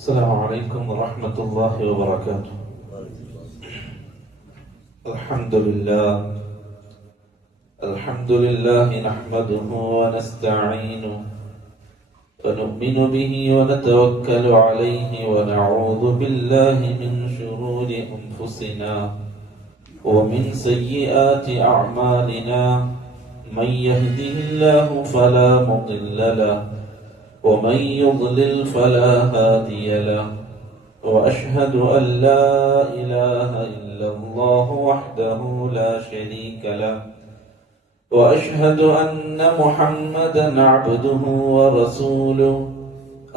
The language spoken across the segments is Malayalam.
السلام عليكم ورحمة الله وبركاته. الحمد لله نحمده ونستعينه ونؤمن به ونتوكل عليه ونعوذ بالله من شرور أنفسنا ومن سيئات أعمالنا. من يهده الله فلا مضل له ومن يضلل فلا هادي له، وأشهد أن لا إله إلا الله وحده لا شريك له، وأشهد أن محمدا عبده ورسوله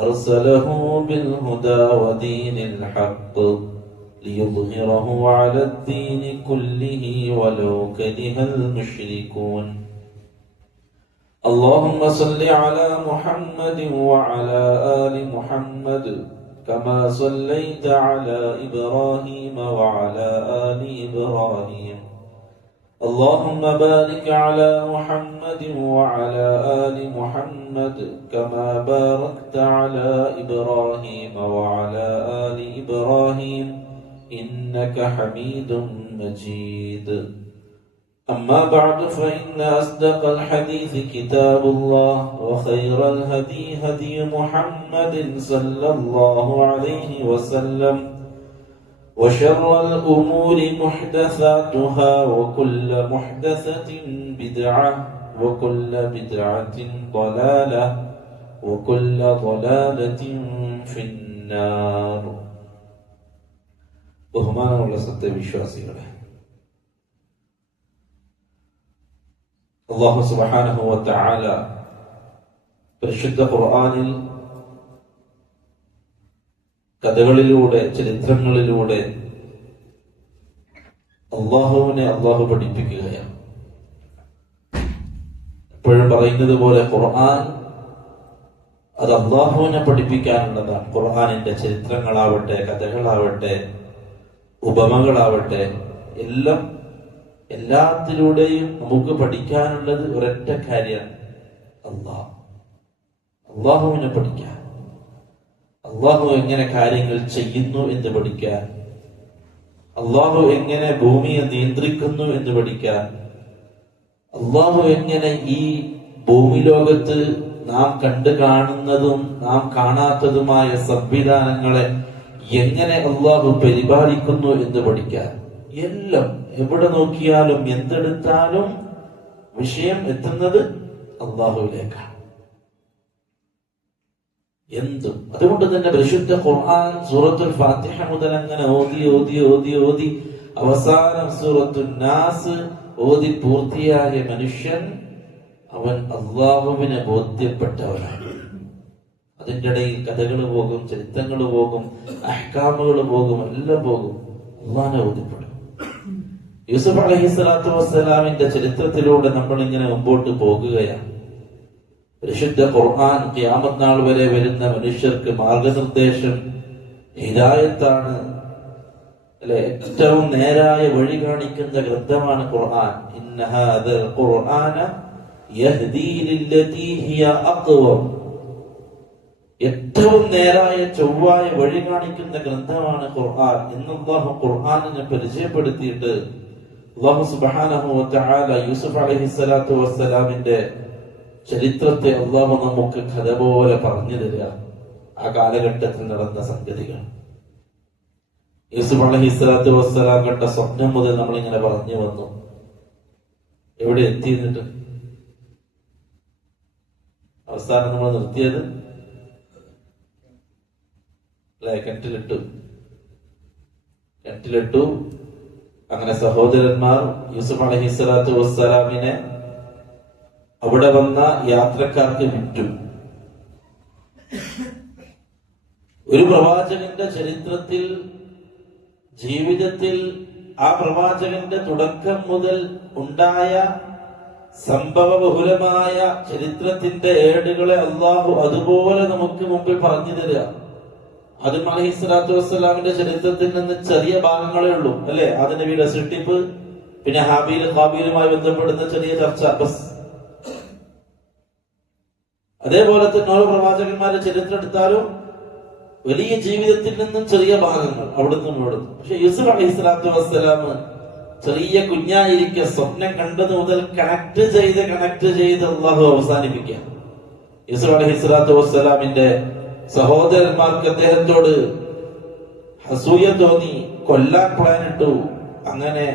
أرسله بالهدى ودين الحق ليظهره على الدين كله ولو كره المشركون. اللهم صل على محمد وعلى آل محمد كما صليت على إبراهيم وعلى آل إبراهيم. اللهم بارك على محمد وعلى آل محمد كما باركت على إبراهيم وعلى آل إبراهيم إنك حميد مجيد. أما بعد فإن أصدق الحديث كتاب الله، وخير الهدي هدي محمد صلى الله عليه وسلم، وشر الأمور محدثاتها وكل محدثة بدعة وكل بدعة ضلالة وكل ضلالة في النار. ബഹുമാനമുള്ള സത്യവിശ്വാസികളെ, അല്ലാഹു സുബ്ഹാനഹു വ തആല പരിശുദ്ധ ഖുർആനിൽ കഥകളിലൂടെ, ചരിത്രങ്ങളിലൂടെ അല്ലാഹുവിനെ അല്ലാഹു പഠിപ്പിക്കുകയാണ്. എപ്പോഴും പറയുന്നത് പോലെ ഖുർആൻ അത് അല്ലാഹുവിനെ പഠിപ്പിക്കാനുള്ളതാണ്. ഖുർആനിന്റെ ചരിത്രങ്ങളാവട്ടെ, കഥകളാവട്ടെ, ഉപമകളാവട്ടെ, എല്ലാത്തിലൂടെയും നമുക്ക് പഠിക്കാനുള്ളത് ഒരൊറ്റ കാര്യമാണ്: അല്ലാഹുവിനെ പഠിക്കാൻ, അല്ലാഹു എങ്ങനെ കാര്യങ്ങൾ ചെയ്യുന്നു എന്ന് പഠിക്കാൻ, അല്ലാഹു എങ്ങനെ ഭൂമിയെ നിയന്ത്രിക്കുന്നു എന്ന് പഠിക്കാൻ, അല്ലാഹു എങ്ങനെ ഈ ഭൂമി ലോകത്ത് നാം കണ്ടു കാണുന്നതും നാം കാണാത്തതുമായ സംവിധാനങ്ങളെ എങ്ങനെ അല്ലാഹു പരിപാലിക്കുന്നു എന്ന് പഠിക്കാൻ. എല്ലാം എവിടെ നോക്കിയാലും എന്തെടുത്താലും വിഷയം എത്തുന്നത് അല്ലാഹുവിലേക്കാണ്. എന്തും. അതുകൊണ്ട് തന്നെ പരിശുദ്ധ ഖുർആൻ സൂറത്തുൽ ഫാത്തിഹ മുതൽ അങ്ങനെ ഓതി ഓതി ഓതി ഓതി അവസാനം സൂറത്തുൻ നാസ് ഓതി പൂർത്തിയായ മനുഷ്യൻ അവൻ അല്ലാഹുവിനെ ബോധ്യപ്പെട്ടവനാണ്. അതിൻ്റെ ഇടയിൽ കഥകൾ പോകും, ചരിത്രങ്ങൾ പോകും, അഹ്കാമുകൾ പോകും, എല്ലാം പോകും. അല്ലാഹുവിനെ ബോധ്യപ്പെടും. യൂസുഫ് അലൈഹിസ്സലാത്തു വസ്സലാമിന്റെ ചരിത്രത്തിലൂടെ നമ്മൾ ഇങ്ങനെ മുമ്പോട്ട് പോകുകയാണ്. പരിശുദ്ധ ഖുർആൻ ഖിയാമത്ത് നാൾ വരെ വരുന്ന മനുഷ്യർക്ക് മാർഗനിർദ്ദേശം, ഹിദായത്താണ്, അല്ലെ? ഏറ്റവും നേരായ വഴി കാണിക്കുന്ന ഗ്രന്ഥമാണ് ഖുർആൻ. ഇന്ന ഹാദൽ ഖുർആന യഹ്ദീ ലില്ലതീ ഹിയ അഖ്വം. ഏറ്റവും നേരായ ചൊവ്വായ വഴി കാണിക്കുന്ന ഗ്രന്ഥമാണ് ഖുർആൻ എന്ന് അല്ലാഹു ഖുർആനിനെ പരിചയപ്പെടുത്തിയിട്ട് അല്ലാഹു സുബ്ഹാനഹു വ തആല യൂസുഫ് അലൈഹിസ്സലാത്തു വസ്സലാമിന്റെ ചരിത്രത്തെ അല്ലാഹു നമുക്ക് കഥ പോലെ പറഞ്ഞു തരിക. ആ കാലഘട്ടത്തിൽ നടന്ന സംഗതികൾ, യൂസുഫ് അലൈഹിസ്സലാത്തു വസ്സലാം കണ്ട സ്വപ്നം മുതൽ നമ്മളിങ്ങനെ പറഞ്ഞു വന്നു. എവിടെ എത്തിയിട്ട് അവസാനം നമ്മൾ നിർത്തിയത് കെട്ടിലിട്ടു. അങ്ങനെ സഹോദരന്മാർ യൂസുഫ് അലൈഹിസ്സലാത്തു വസ്സലാമിനെ അവിടെ വന്ന യാത്രക്കാർക്ക് വിറ്റു. ഒരു പ്രവാചകന്റെ ചരിത്രത്തിൽ, ജീവിതത്തിൽ, ആ പ്രവാചകന്റെ തുടക്കം മുതൽ ഉണ്ടായ സംഭവബഹുലമായ ചരിത്രത്തിന്റെ ഏടുകളെ അല്ലാഹു അതുപോലെ നമുക്ക് മുമ്പിൽ പറഞ്ഞു തരിക. ആദം അലൈഹിസ്സലാത്തു വസ്സലാമിന്റെ ചരിത്രത്തിൽ നിന്ന് ചെറിയ ഭാഗങ്ങളേ ഉള്ളൂ, അല്ലെ? ആദം നബിയുടെ സൃഷ്ടിപ്പ്, പിന്നെ ഹാബീൽ ഖാബീലുമായി ബന്ധപ്പെടുന്ന ചെറിയ ചർച്ച, ബസ്. അതേപോലെ തന്നെ ഓരോ പ്രവാചകന്മാരുടെ ചരിത്രം എടുത്താലും വലിയ ജീവിതത്തിൽ നിന്നും ചെറിയ ഭാഗങ്ങൾ അവിടുന്ന് ഇവിടുന്ന്. പക്ഷെ യൂസുഫ് അലൈഹി സ്വലാത്തു വസ്സലാം ചെറിയ കുഞ്ഞായിരിക്കെ സ്വപ്നം കണ്ടത് മുതൽ കണക്ട് ചെയ്ത് അള്ളാഹു അവസാനിപ്പിക്കുക. യൂസുഫ് അലൈഹി സ്വലാത്തു വസ്സലാമിന്റെ സഹോദരന്മാർക്ക് അദ്ദേഹത്തോട് അസൂയ തോന്നി, കൊല്ലാൻ പ്ലാൻ ഇട്ടു. അങ്ങനെ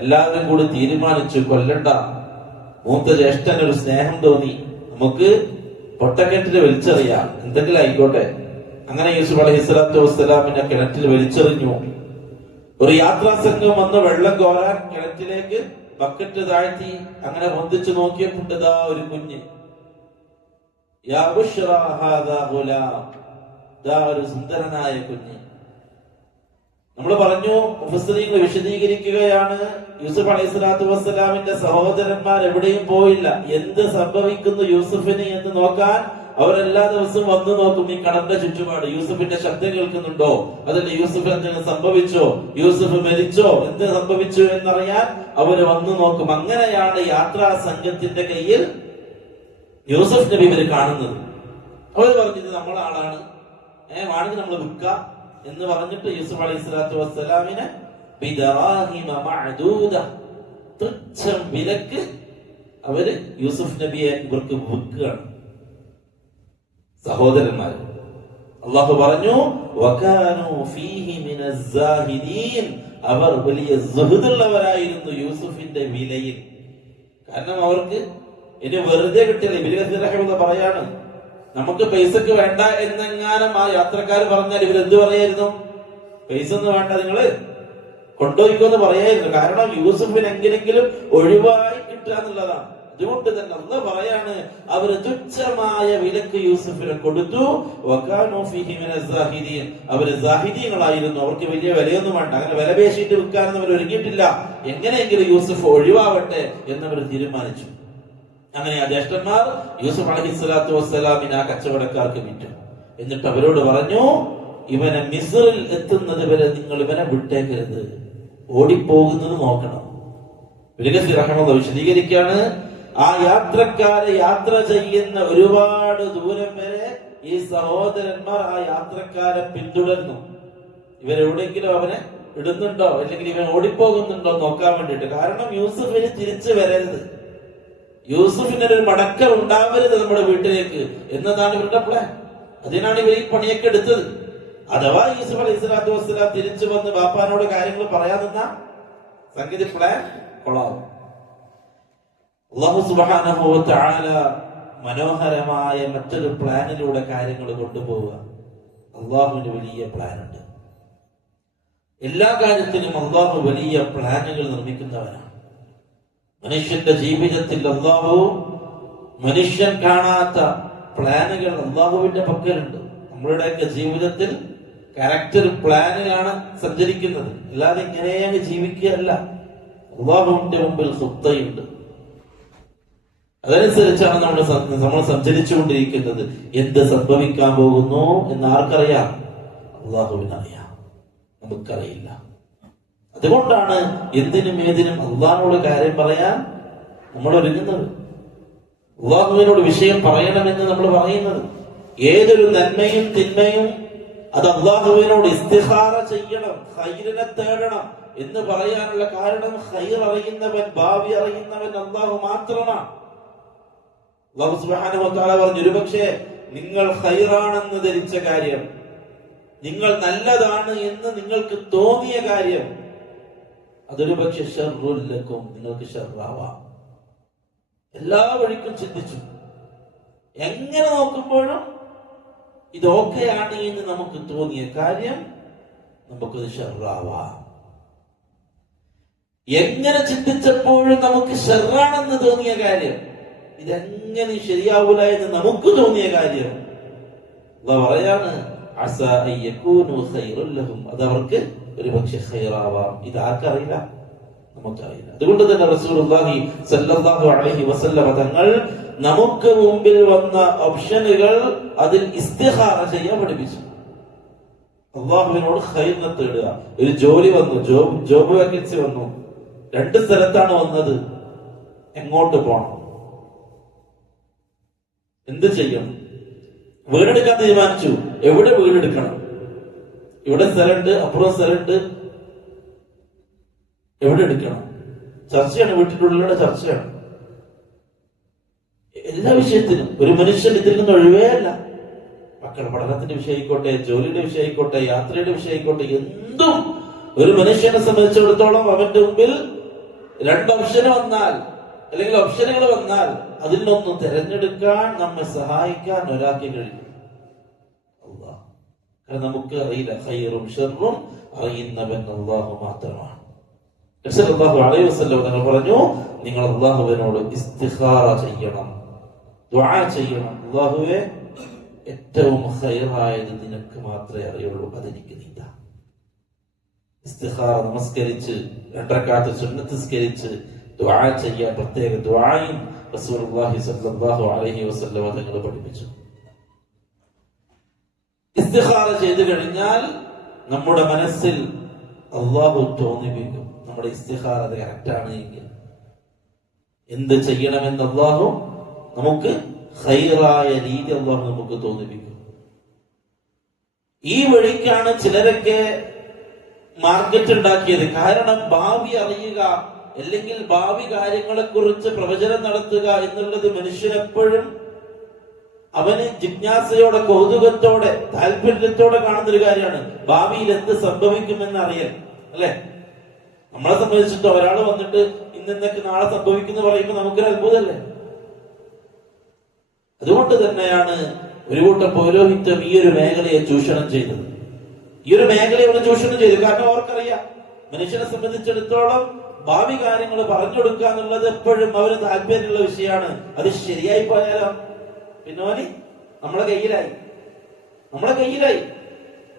എല്ലാവരും കൂടി തീരുമാനിച്ചു, കൊല്ലണ്ട. മൂത്ത ജ്യേഷ്ഠന് ഒരു സ്നേഹം തോന്നി, നമുക്ക് പൊട്ടക്കിണറ്റിൽ വലിച്ചെറിയാം, എന്തെങ്കിലും ആയിക്കോട്ടെ. അങ്ങനെ യൂസുഫ് അലൈഹി സ്വലാത്തു വസ്സലാമിനെ കിണറ്റിൽ വലിച്ചെറിഞ്ഞു. ഒരു യാത്രാ സംഘം വന്ന് വെള്ളം കോരാൻ കിണറ്റിലേക്ക് ബക്കറ്റ് താഴ്ത്തി. അങ്ങനെ പൊന്തിച്ചു നോക്കിയപ്പോൾ ദാ ഒരു കുഞ്ഞ്. യാ ബുശ്റാ ഹാദാ ഗുലാം, ദാ ഒരു സുന്ദരനായ കുഞ്ഞ്. നമ്മൾ പറഞ്ഞു, മുഫസ്സിരീങ്ങൾ വിശദീകരിക്കുകയാണ്, യൂസുഫ് അലൈഹി സ്വലാത്തു വസ്സലാമിന്റെ സഹോദരന്മാർ എവിടെയും പോയില്ല. എന്ത് സംഭവിക്കുന്നു യൂസുഫിന് എന്ന് നോക്കാൻ അവരെല്ലാ ദിവസവും വന്നു നോക്കും ഈ കടന്റെ ചുറ്റുപാട്. യൂസുഫിന്റെ ശബ്ദം കേൾക്കുന്നുണ്ടോ, അതല്ല യൂസുഫ് എന്തെങ്കിലും സംഭവിച്ചോ, യൂസുഫ് മരിച്ചോ, എന്ത് സംഭവിച്ചു എന്നറിയാൻ അവര് വന്നു നോക്കും. അങ്ങനെയാണ് യാത്രാ സംഘത്തിന്റെ കയ്യിൽ യൂസുഫ് നബി ഇവര് കാണുന്നത്. അവര് പറഞ്ഞത് നമ്മളെ ആളാണ്, വേണമെങ്കിൽ നമ്മൾ വിൽക്കാം എന്ന് പറഞ്ഞിട്ട് യൂസുഫ് അലൈഹി സ്വലാത്തു വസ്സലാമിനെ ബിദറാഹിമ മഅദൂദ, തുച്ഛം വിലക്ക് അവര് യൂസുഫ് നബിയെ ഇവർക്ക് വിൽക്കുകയാണ് സഹോദരന്മാർ. അള്ളാഹു പറഞ്ഞു, വകാനൂ ഫീഹി മിനസ് സാഹിദീൻ, അവർ വലിയ സുഹൃത്തുള്ളവരായിരുന്നു യൂസുഫിന്റെ വിലയിൽ. കാരണം അവർക്ക് ഇനി വെറുതെ കിട്ടില്ല. ഇബ്നു കസീർ റഹിമഹുല്ലാഹ് പറയാണ്, നമുക്ക് പൈസക്ക് വേണ്ട എന്നെങ്ങാനും ആ യാത്രക്കാർ പറഞ്ഞാൽ ഇവരെന്ത് പറയായിരുന്നു? പൈസ ഒന്നും വേണ്ട, നിങ്ങള് കൊണ്ടുപോയിക്കോന്ന് പറയായിരുന്നു. കാരണം യൂസുഫിന് എങ്ങനെങ്കിലും ഒഴിവായി കിട്ടുക എന്നുള്ളതാണ്. അതുകൊണ്ട് തന്നെ അല്ലാഹു പറയാണ്, അവര് തുച്ഛമായ വിലക്ക് യൂസുഫിനെ കൊടുത്തു. വകാനൂ ഫീഹി മിനസ് സാഹിദീൻ, അവര് സാഹിദീങ്ങളായിരുന്നു. അവർക്ക് വലിയ വിലയൊന്നും വേണ്ട, അങ്ങനെ വില പേശിയിട്ട് വിൽക്കാനൊന്നും അവർ ഒരുങ്ങിയിട്ടില്ല. എങ്ങനെയെങ്കിലും യൂസുഫ് ഒഴിവാവട്ടെ എന്നവർ തീരുമാനിച്ചു. അങ്ങനെ ആ ജ്യേഷ്ഠന്മാർ യൂസുഫ് അലൈഹി സ്വലാത്തു വസ്സലാമിനെ ആ കച്ചവടക്കാർക്ക് വിറ്റു. എന്നിട്ട് അവരോട് പറഞ്ഞു, ഇവനെ മിസ്റിൽ എത്തുന്നത് വരെ നിങ്ങൾ ഇവനെ വിട്ടേക്കരുത്, ഓടിപ്പോകുന്നത് നോക്കണം. ഇബ്നു കസീർ റഹിമഹുല്ലാഹ് വിശദീകരിക്കുകയാണ്, ആ യാത്രക്കാരെ യാത്ര ചെയ്യുന്ന ഒരുപാട് ദൂരം വരെ ഈ സഹോദരന്മാർ ആ യാത്രക്കാരെ പിന്തുടർന്നു. ഇവരെവിടെയെങ്കിലും അവനെ ഇടുന്നുണ്ടോ അല്ലെങ്കിൽ ഇവൻ ഓടിപ്പോകുന്നുണ്ടോ നോക്കാൻ വേണ്ടിയിട്ട്. കാരണം യൂസുഫിന് തിരിച്ചു വരരുത്, യൂസുഫിനൊരു മടക്കം ഉണ്ടാവരുത് നമ്മുടെ വീട്ടിലേക്ക് എന്നതാണ് ഇവരുടെ പ്ലാൻ. അതിനാണ് ഇവർ ഈ പണിയൊക്കെ എടുത്തത്. അഥവാ യൂസുഫ് അലൈഹി സ്വലാത്തു വസ്സലാം തിരിച്ചു വന്ന് ബാപ്പാനോട് കാര്യങ്ങൾ പറയാൻ നിന്ന സംഗതി പ്ലാൻ കൊള്ളാവും. അല്ലാഹു സുബ്ഹാനഹു വ തആല മനോഹരമായ മറ്റൊരു പ്ലാനിലൂടെ കാര്യങ്ങൾ കൊണ്ടുപോവുക. അള്ളാഹുവിന് വലിയ പ്ലാൻ ഉണ്ട്. എല്ലാ കാര്യത്തിനും അള്ളാഹു വലിയ പ്ലാനുകൾ നിർമ്മിക്കുന്നവരാണ്. മനുഷ്യന്റെ ജീവിതത്തിൽ അള്ളാഹു മനുഷ്യൻ കാണാത്ത പ്ലാനുകൾ അള്ളാഹുവിന്റെ പക്കലുണ്ട്. നമ്മളുടെയൊക്കെ ജീവിതത്തിൽ കറക്റ്റ് ഒരു പ്ലാനിലാണ് സഞ്ചരിക്കുന്നത്, അല്ലാതെ ഇങ്ങനെയാണ് ജീവിക്കുകയല്ല. അള്ളാഹുവിന്റെ മുമ്പിൽ ഖുത്തയുണ്ട്, അതനുസരിച്ചാണ് നമ്മൾ സഞ്ചരിച്ചുകൊണ്ടിരിക്കുന്നത്. എന്ത് സംഭവിക്കാൻ പോകുന്നു എന്ന് ആർക്കറിയാം? അള്ളാഹുവിനറിയാം, നമുക്കറിയില്ല. അതുകൊണ്ടാണ് എന്തിനും ഏതിനും അള്ളാഹിനോട് കാര്യം പറയാൻ നമ്മൾ ഒരുങ്ങുന്നത്, അള്ളാഹുവിനോട് വിഷയം പറയണമെന്ന് നമ്മൾ പറയുന്നത്. ഏതൊരു നന്മയും തിന്മയും അത് അള്ളാഹുവിനോട് ഇസ്തിഖാറ ചെയ്യണം, ഖൈറിനെ തേടണം എന്ന് പറയാനുള്ള കാരണം ഖൈർ അറിയുന്നവൻ, ഭാവി അറിയുന്നവൻ അള്ളാഹു മാത്രമാണ്. അല്ലാഹു സുബ്ഹാനഹു വ തആല പറഞ്ഞു, ഒരുപക്ഷെ നിങ്ങൾ ഖൈറാണെന്ന് ധരിച്ച കാര്യം, നിങ്ങൾ നല്ലതാണ് എന്ന് നിങ്ങൾക്ക് തോന്നിയ കാര്യം, അതൊരു പക്ഷെ ശർറുൽ ലക്കും, നിങ്ങൾക്ക് ശർറാവാം. എല്ലാ വഴിക്കും ചിന്തിച്ചു, എങ്ങനെ നോക്കുമ്പോഴും ഇതൊക്കെയാണ് എന്ന് നമുക്ക് തോന്നിയ കാര്യം നമുക്കത് ശർറാവാം. എങ്ങനെ ചിന്തിച്ചപ്പോഴും നമുക്ക് ശർറാണെന്ന് തോന്നിയ കാര്യം, ഇതെങ്ങനെ ശരിയാവൂല എന്ന് നമുക്ക് തോന്നിയ കാര്യം അല്ലാഹു പറയാണ്, അസാ അയ്യകൂനു ഖൈറുൽ ലഹും, അതവർക്ക് ഒരു പക്ഷെ ഖൈറാവാം. ഇത് ആർക്കറിയില്ല? നമുക്കറിയില്ല. അതുകൊണ്ട് തന്നെ റസൂലുള്ളാഹി സ്വല്ലല്ലാഹു അലൈഹി വസല്ലം തങ്ങൾ നമുക്ക് മുമ്പിൽ വന്ന ഓപ്ഷനുകൾ അതിൽ ഇസ്തിഖാറ ചെയ്യാൻ പഠിപ്പിച്ചു. അള്ളാഹുവിനോട് ഖൈറിനെ തേടുക. ഒരു ജോലി വന്നു, ജോബ് വേക്കൻസി വന്നു, 2 സ്ഥലത്താണ് വന്നത്, എങ്ങോട്ട് പോകണം, എന്ത് ചെയ്യണം? വീടെടുക്കാൻ തീരുമാനിച്ചു, എവിടെ വീടെടുക്കണം? ഇവിടെ സ്ഥലമുണ്ട്, അപ്പുറം സ്ഥലമുണ്ട്, എവിടെ എടുക്കണം? ചർച്ചയാണ്, വീട്ടിനുള്ളിലൂടെ ചർച്ചയാണ് എല്ലാ വിഷയത്തിലും. ഒരു മനുഷ്യൻ ഇതിൽ നിന്ന് ഒഴിവേ അല്ല. മക്കളുടെ പഠനത്തിന്റെ വിഷയമായിക്കോട്ടെ, ജോലിയുടെ വിഷയമായിക്കോട്ടെ, യാത്രയുടെ വിഷയമായിക്കോട്ടെ, എന്തും ഒരു മനുഷ്യനെ സംബന്ധിച്ചിടത്തോളം അവന്റെ മുമ്പിൽ 2 ഓപ്ഷൻ വന്നാൽ അല്ലെങ്കിൽ ഓപ്ഷനുകൾ വന്നാൽ അതിൽ നിന്ന് തിരഞ്ഞെടുക്കാൻ നമ്മെ സഹായിക്കാൻ ഒരാൾക്ക് കഴിയും. അല്ലാഹ്. കാരണം നമുക്ക് അറിയില്ല, ഖൈറും ഷർറും അറിയുന്നവൻ അല്ലാഹു മാത്രമാണ്. സല്ലല്ലാഹു അലൈഹി വസല്ലം തങ്ങൾ പറഞ്ഞു, നിങ്ങൾ അല്ലാഹുവിനോട് ഇസ്തിഖാറ ചെയ്യണം, ദുആ ചെയ്യണം. അല്ലാഹുവേ, ഏറ്റവും ഖൈറായത് നിനക്ക് മാത്രമേ അറിയുള്ളൂ, അതെനിക്ക് നീ താ. ഇസ്തിഖാറ നമസ്കരിച്ച് 2 റക്അത്ത് സുന്നത്ത് നിസ്കരിച്ച് ദുആ ചെയ്യാൻ പ്രത്യേക ദുആയും റസൂലുള്ളാഹി സ്വല്ലല്ലാഹു അലൈഹി വസല്ലം തങ്ങൾ പഠിപ്പിച്ചു. ഇസ്തിഖാറ ചെയ്തു കഴിഞ്ഞാൽ നമ്മുടെ മനസ്സിൽ അല്ലാഹു തോന്നിപ്പിക്കും നമ്മുടെ ഇസ്തിഖാറ അത് കറക്റ്റാണ് എങ്കിൽ എന്ത് ചെയ്യണമെന്ന് അല്ലാഹു നമുക്ക് ഖൈറായ രീതി അല്ലാഹു നമുക്ക് തോന്നിപ്പിക്കും. ഈ വഴിക്കാണ് ചിലരൊക്കെ മാർക്കറ്റ് ഉണ്ടാക്കിയത്. കാരണം ഭാവി അറിയുക അല്ലെങ്കിൽ ഭാവി കാര്യങ്ങളെ കുറിച്ച് പ്രവചനം നടത്തുക എന്നുള്ളത് മനുഷ്യനെപ്പോഴും അവന് ജിജ്ഞാസയോടെ, കൗതുകത്തോടെ, താല്പര്യത്തോടെ കാണുന്നൊരു കാര്യമാണ്. ഭാവിയിൽ എന്ത് സംഭവിക്കുമെന്ന് അറിയാൻ, അല്ലെ? നമ്മളെ സംബന്ധിച്ചിട്ട് ഒരാൾ വന്നിട്ട് ഇന്നൊക്കെ നാളെ സംഭവിക്കുന്ന പറയുമ്പോൾ നമുക്കൊരു അത്ഭുതമല്ലേ? അതുകൊണ്ട് തന്നെയാണ് ഒരു കൂട്ടം പൗരോഹിത്യം ഈ ഒരു മേഖലയെ ചൂഷണം ചെയ്തത്. ഈ ഒരു മേഖലയെ അവർ ചൂഷണം ചെയ്തു. കാരണം അവർക്കറിയാം, മനുഷ്യനെ സംബന്ധിച്ചിടത്തോളം ഭാവി കാര്യങ്ങൾ പറഞ്ഞു കൊടുക്കുക എന്നുള്ളത് എപ്പോഴും അവര് താല്പര്യമുള്ള വിഷയമാണ്. അത് ശരിയായി പോയാലോ പിന്നെ നമ്മളെ കയ്യിലായി.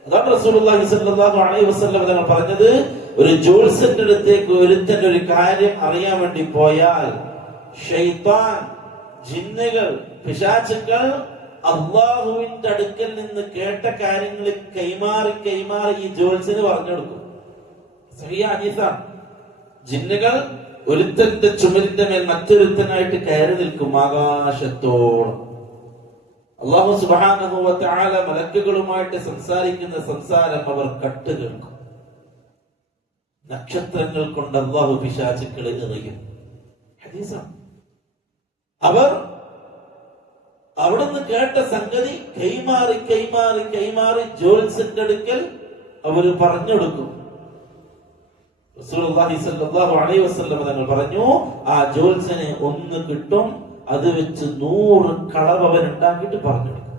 അതാണ് റസൂലുള്ളാഹി സ്വല്ലല്ലാഹു അലൈഹി വസല്ലം തങ്ങൾ പറഞ്ഞത്, ഒരു ജോത്സ്യന്റെ അടുത്തേക്ക് ഒരുത്തൻ ഒരു കാര്യം അറിയാൻ വേണ്ടി പോയാൽ ശൈത്താൻ, ജിന്നുകൾ, പിശാചുക്കൾ അള്ളാഹുവിന്റെ അടുക്കൽ നിന്ന് കേട്ട കാര്യങ്ങൾ കൈമാറി ഈ ജോത്സ്യന് പറഞ്ഞു കൊടുക്കും. ജിന്നുകൾ ഒരുത്തന്റെ ചുമരിന്റെ മേൽ മറ്റൊരുത്തനായിട്ട് കയറി നിൽക്കും ആകാശത്തോളം. അല്ലാഹു സുബ്ഹാനഹു വ തആല മലക്കുകളുമായിട്ട് സംസാരിക്കുന്ന സംസാരം അവർ കേൾക്കും. നക്ഷത്രങ്ങൾ കൊണ്ട് അല്ലാഹു പിശാചുക്കളെ എറിയും. ഹദീസാണ്. അവർ അവിടുന്ന് കേട്ട സംഗതി കൈമാറി ജോത്സ്യന്റെ അടുക്കൽ അവർ പറഞ്ഞെടുക്കും. റസൂലുള്ളാഹി സ്വല്ലല്ലാഹു അലൈഹി വസല്ലം തങ്ങൾ പറഞ്ഞു, ആ ജോത്സ്യനെ ഒന്ന് കിട്ടും, അത് വെച്ച് 100 കളവ് അവൻ ഉണ്ടാക്കിയിട്ട് പറഞ്ഞെടുക്കും.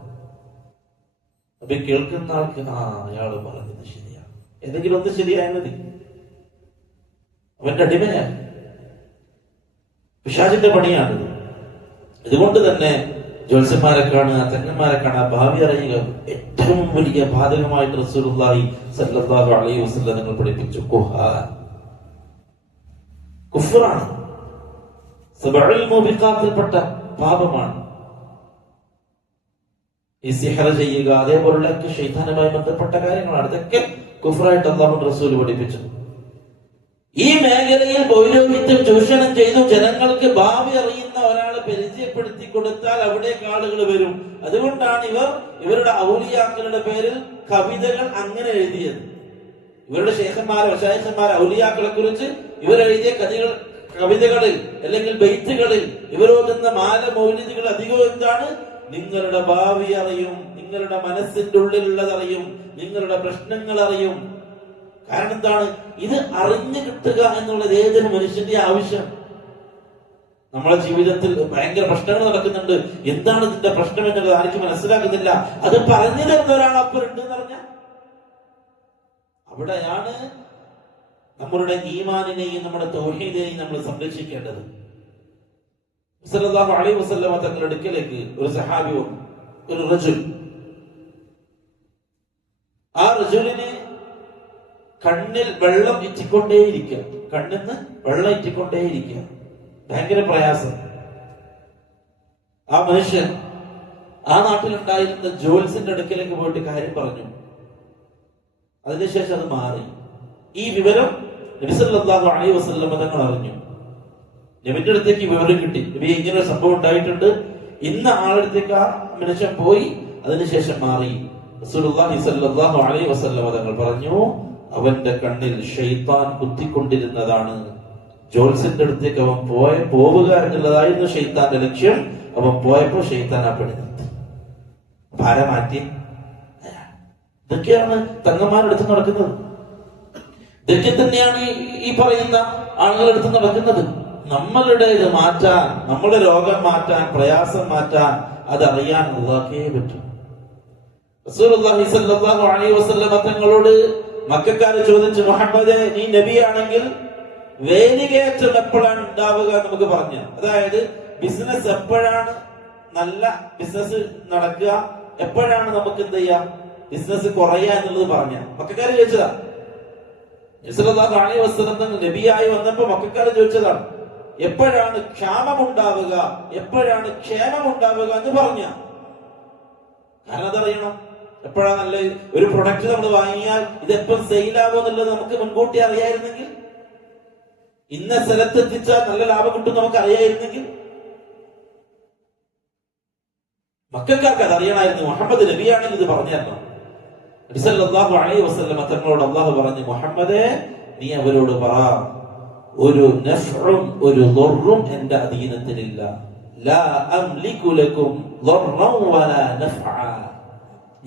അപ്പൊ കേൾക്കുന്ന ആൾക്ക് അയാള് പറഞ്ഞത് ശരിയാണ്, എന്തെങ്കിലും ഒന്ന് ശരിയായ മതി, അവന്റെ അടിമയാണ്. പിശാചിന്റെ പണിയാണിത്. ഇതുകൊണ്ട് തന്നെ ജ്യോത്സ്യന്മാരെ കാണുക, ചങ്ങന്മാരെ കാണുക, ഭാവി അറിയുക ഏറ്റവും വലിയ ബാധകമായിട്ട് റസൂലുള്ളാഹി സ്വല്ലല്ലാഹു അലൈഹി വസല്ലം നിങ്ങൾ പഠിപ്പിച്ചു. കുഫ്റാണ്, സബഉൽ മുബിഖാത്തിൽപ്പെട്ട പാപമാണ്. ഈ സിഹർ ചെയ്യുക, അതേപോലുള്ള ശൈത്താനുമായി ബന്ധപ്പെട്ട കാര്യങ്ങളാണ്. ഇതൊക്കെ കുഫ്റായിട്ട് അല്ലാഹു റസൂൽ പഠിപ്പിച്ചു. ഈ മേഖലയിൽ പൗരോഹിത്യം ചൂഷണം ചെയ്തു. ജനങ്ങൾക്ക് ഭാവി അറിയുന്ന ഒരാളെ പരിചയപ്പെടുത്തി കൊടുത്താൽ അവിടേക്ക് ആളുകൾ വരും. അതുകൊണ്ടാണ് ഇവരുടെ ഔലിയാക്കളുടെ പേരിൽ കവിതകൾ അങ്ങനെ എഴുതിയത്. ഇവരുടെ ശേഖന്മാരെ, വശായന്മാരെ, ഔലിയാക്കളെ കുറിച്ച് ഇവരെഴുതിയ കവിതകളിൽ അല്ലെങ്കിൽ ബൈത്തുകളിൽ ഇവരോടുന്ന മാല മൗലിദുകൾ അധികവും എന്താണ്? നിങ്ങളുടെ ഭാവി അറിയും, നിങ്ങളുടെ മനസ്സിന്റെ ഉള്ളിലുള്ളതറിയും, നിങ്ങളുടെ പ്രശ്നങ്ങൾ അറിയും. കാരണം എന്താണ്? ഇത് അറിഞ്ഞു കിട്ടുക എന്നുള്ളത് ഏതൊരു മനുഷ്യന്റെ ആവശ്യം. നമ്മളെ ജീവിതത്തിൽ ഭയങ്കര പ്രശ്നങ്ങൾ നടക്കുന്നുണ്ട്. എന്താണ് ഇതിന്റെ പ്രശ്നം എന്നുള്ളത് ആർക്കും മനസ്സിലാക്കുന്നില്ല. അത് പറഞ്ഞു തരുന്ന ഒരാളപ്പുറണ്ട് എന്ന് പറഞ്ഞ അവിടെയാണ് നമ്മളുടെ ഈമാനിനെയും നമ്മുടെ തൗഹീദിനെയും നമ്മൾ സംരക്ഷിക്കേണ്ടത്. സല്ലല്ലാഹു അലൈഹി വസല്ലം തങ്ങളുടെ അടുക്കലേക്ക് ഒരു സഹാബി വന്നു, ഒരു റജുൽ. ആ റജുലിന് കണ്ണിൽ വെള്ളം ഇറ്റിക്കൊണ്ടേയിരിക്കുക, കണ്ണിന്ന് വെള്ളം ഇറ്റിക്കൊണ്ടേയിരിക്കുക, ഭയങ്കര പ്രയാസം. ആ മനുഷ്യൻ ആ നാട്ടിലുണ്ടായിരുന്ന ജോത്സ്യന്റെ അടുക്കലേക്ക് പോയിട്ട് കാര്യം പറഞ്ഞു. അതിനുശേഷം അത് മാറി. ഈ വിവരം നബി സല്ലല്ലാഹു അലൈഹി വസല്ലം തങ്ങൾ അറിഞ്ഞു. നബിന്റെ അടുത്തേക്ക് വിവരം കിട്ടി, നബി ഇങ്ങനെ ഒരു സംഭവം ഉണ്ടായിട്ടുണ്ട്, ഇന്ന ആളടുത്തേക്ക് ആ മനുഷ്യൻ പോയി, അതിനുശേഷം മാറി. റസൂലുള്ളാഹി സ്വല്ലല്ലാഹു അലൈഹി വസല്ലം തങ്ങൾ പറഞ്ഞു, അവന്റെ കണ്ണിൽ ഷൈത്താൻ കുത്തിക്കൊണ്ടിരുന്നതാണ്. ജോത്സ്യന്റെ അടുത്തേക്ക് അവൻ പോവുക എന്നുള്ളതായിരുന്നു ഷൈത്താന്റെ ലക്ഷ്യം. അവൻ പോയപ്പോ ഷൈത്താൻ ആ പെണ്ണ് നിർത്തി, ഭാര മാറ്റി. ഇതൊക്കെയാണ് തങ്ങന്മാരെടുത്ത് നടക്കുന്നത്. ഇതൊക്കെ തന്നെയാണ് ഈ പറയുന്ന ആളുകളെടുത്ത് നടക്കുന്നത്. നമ്മളുടെ ഇത് മാറ്റാൻ, നമ്മുടെ രോഗം മാറ്റാൻ, പ്രയാസം മാറ്റാൻ അതറിയാൻ അല്ലാഹുവേ പറ്റും. റസൂലുള്ളാഹി സ്വല്ലല്ലാഹു അലൈഹി വസല്ലം തങ്ങളോട് മക്കക്കാര് ചോദിച്ചു, മുഹമ്മദേ നീ നബിയാണെങ്കിൽ വേലികേറ്റം എപ്പോഴാണ് ഉണ്ടാവുക നമുക്ക് പറഞ്ഞു. അതായത് ബിസിനസ് എപ്പോഴാണ് നല്ല ബിസിനസ് നടക്കുക, എപ്പോഴാണ് നമുക്ക് എന്ത് ചെയ്യാം ബിസിനസ് കുറയുക എന്നുള്ളത് പറഞ്ഞ മക്കക്കാര് ചോദിച്ചതാ. റസൂലുള്ളാഹി അലൈഹി വസല്ലം തങ്ങൾ നബിയായി വന്നപ്പോ മക്കക്കാര് ചോദിച്ചതാണ്, എപ്പോഴാണ് ക്ഷാമം ഉണ്ടാവുക, എപ്പോഴാണ് ക്ഷേമം ഉണ്ടാവുക എന്ന് പറഞ്ഞ. കാരണം അതറിയണം. എപ്പോഴാ നല്ല ഒരു പ്രൊഡക്റ്റ് നമ്മൾ വാങ്ങിയാൽ ഇതെപ്പം സെയിലാവോ എന്നുള്ളത് നമുക്ക് മുൻകൂട്ടി അറിയായിരുന്നെങ്കിൽ, ഇന്ന സ്ഥലത്തെത്തിച്ചാൽ നല്ല ലാഭം കിട്ടും നമുക്ക് അറിയായിരുന്നെങ്കിൽ, മക്കൾക്കാർക്ക് അത് അറിയണമായിരുന്നു. മുഹമ്മദ് നബിയാണെങ്കിൽ ഇത് പറഞ്ഞു തരണം. നബി സല്ലല്ലാഹു അലൈഹി വസല്ലം തങ്ങളോട് അല്ലാഹു പറഞ്ഞു, മുഹമ്മദേ നീ അവരോട് പറ, ഒരു നഫ്ഉം ഒരു ദർറും എന്റെ അധീനത്തിലില്ല. ലാ അംലികു ലക്കും ദർറൻ വലാ നഫ്അ.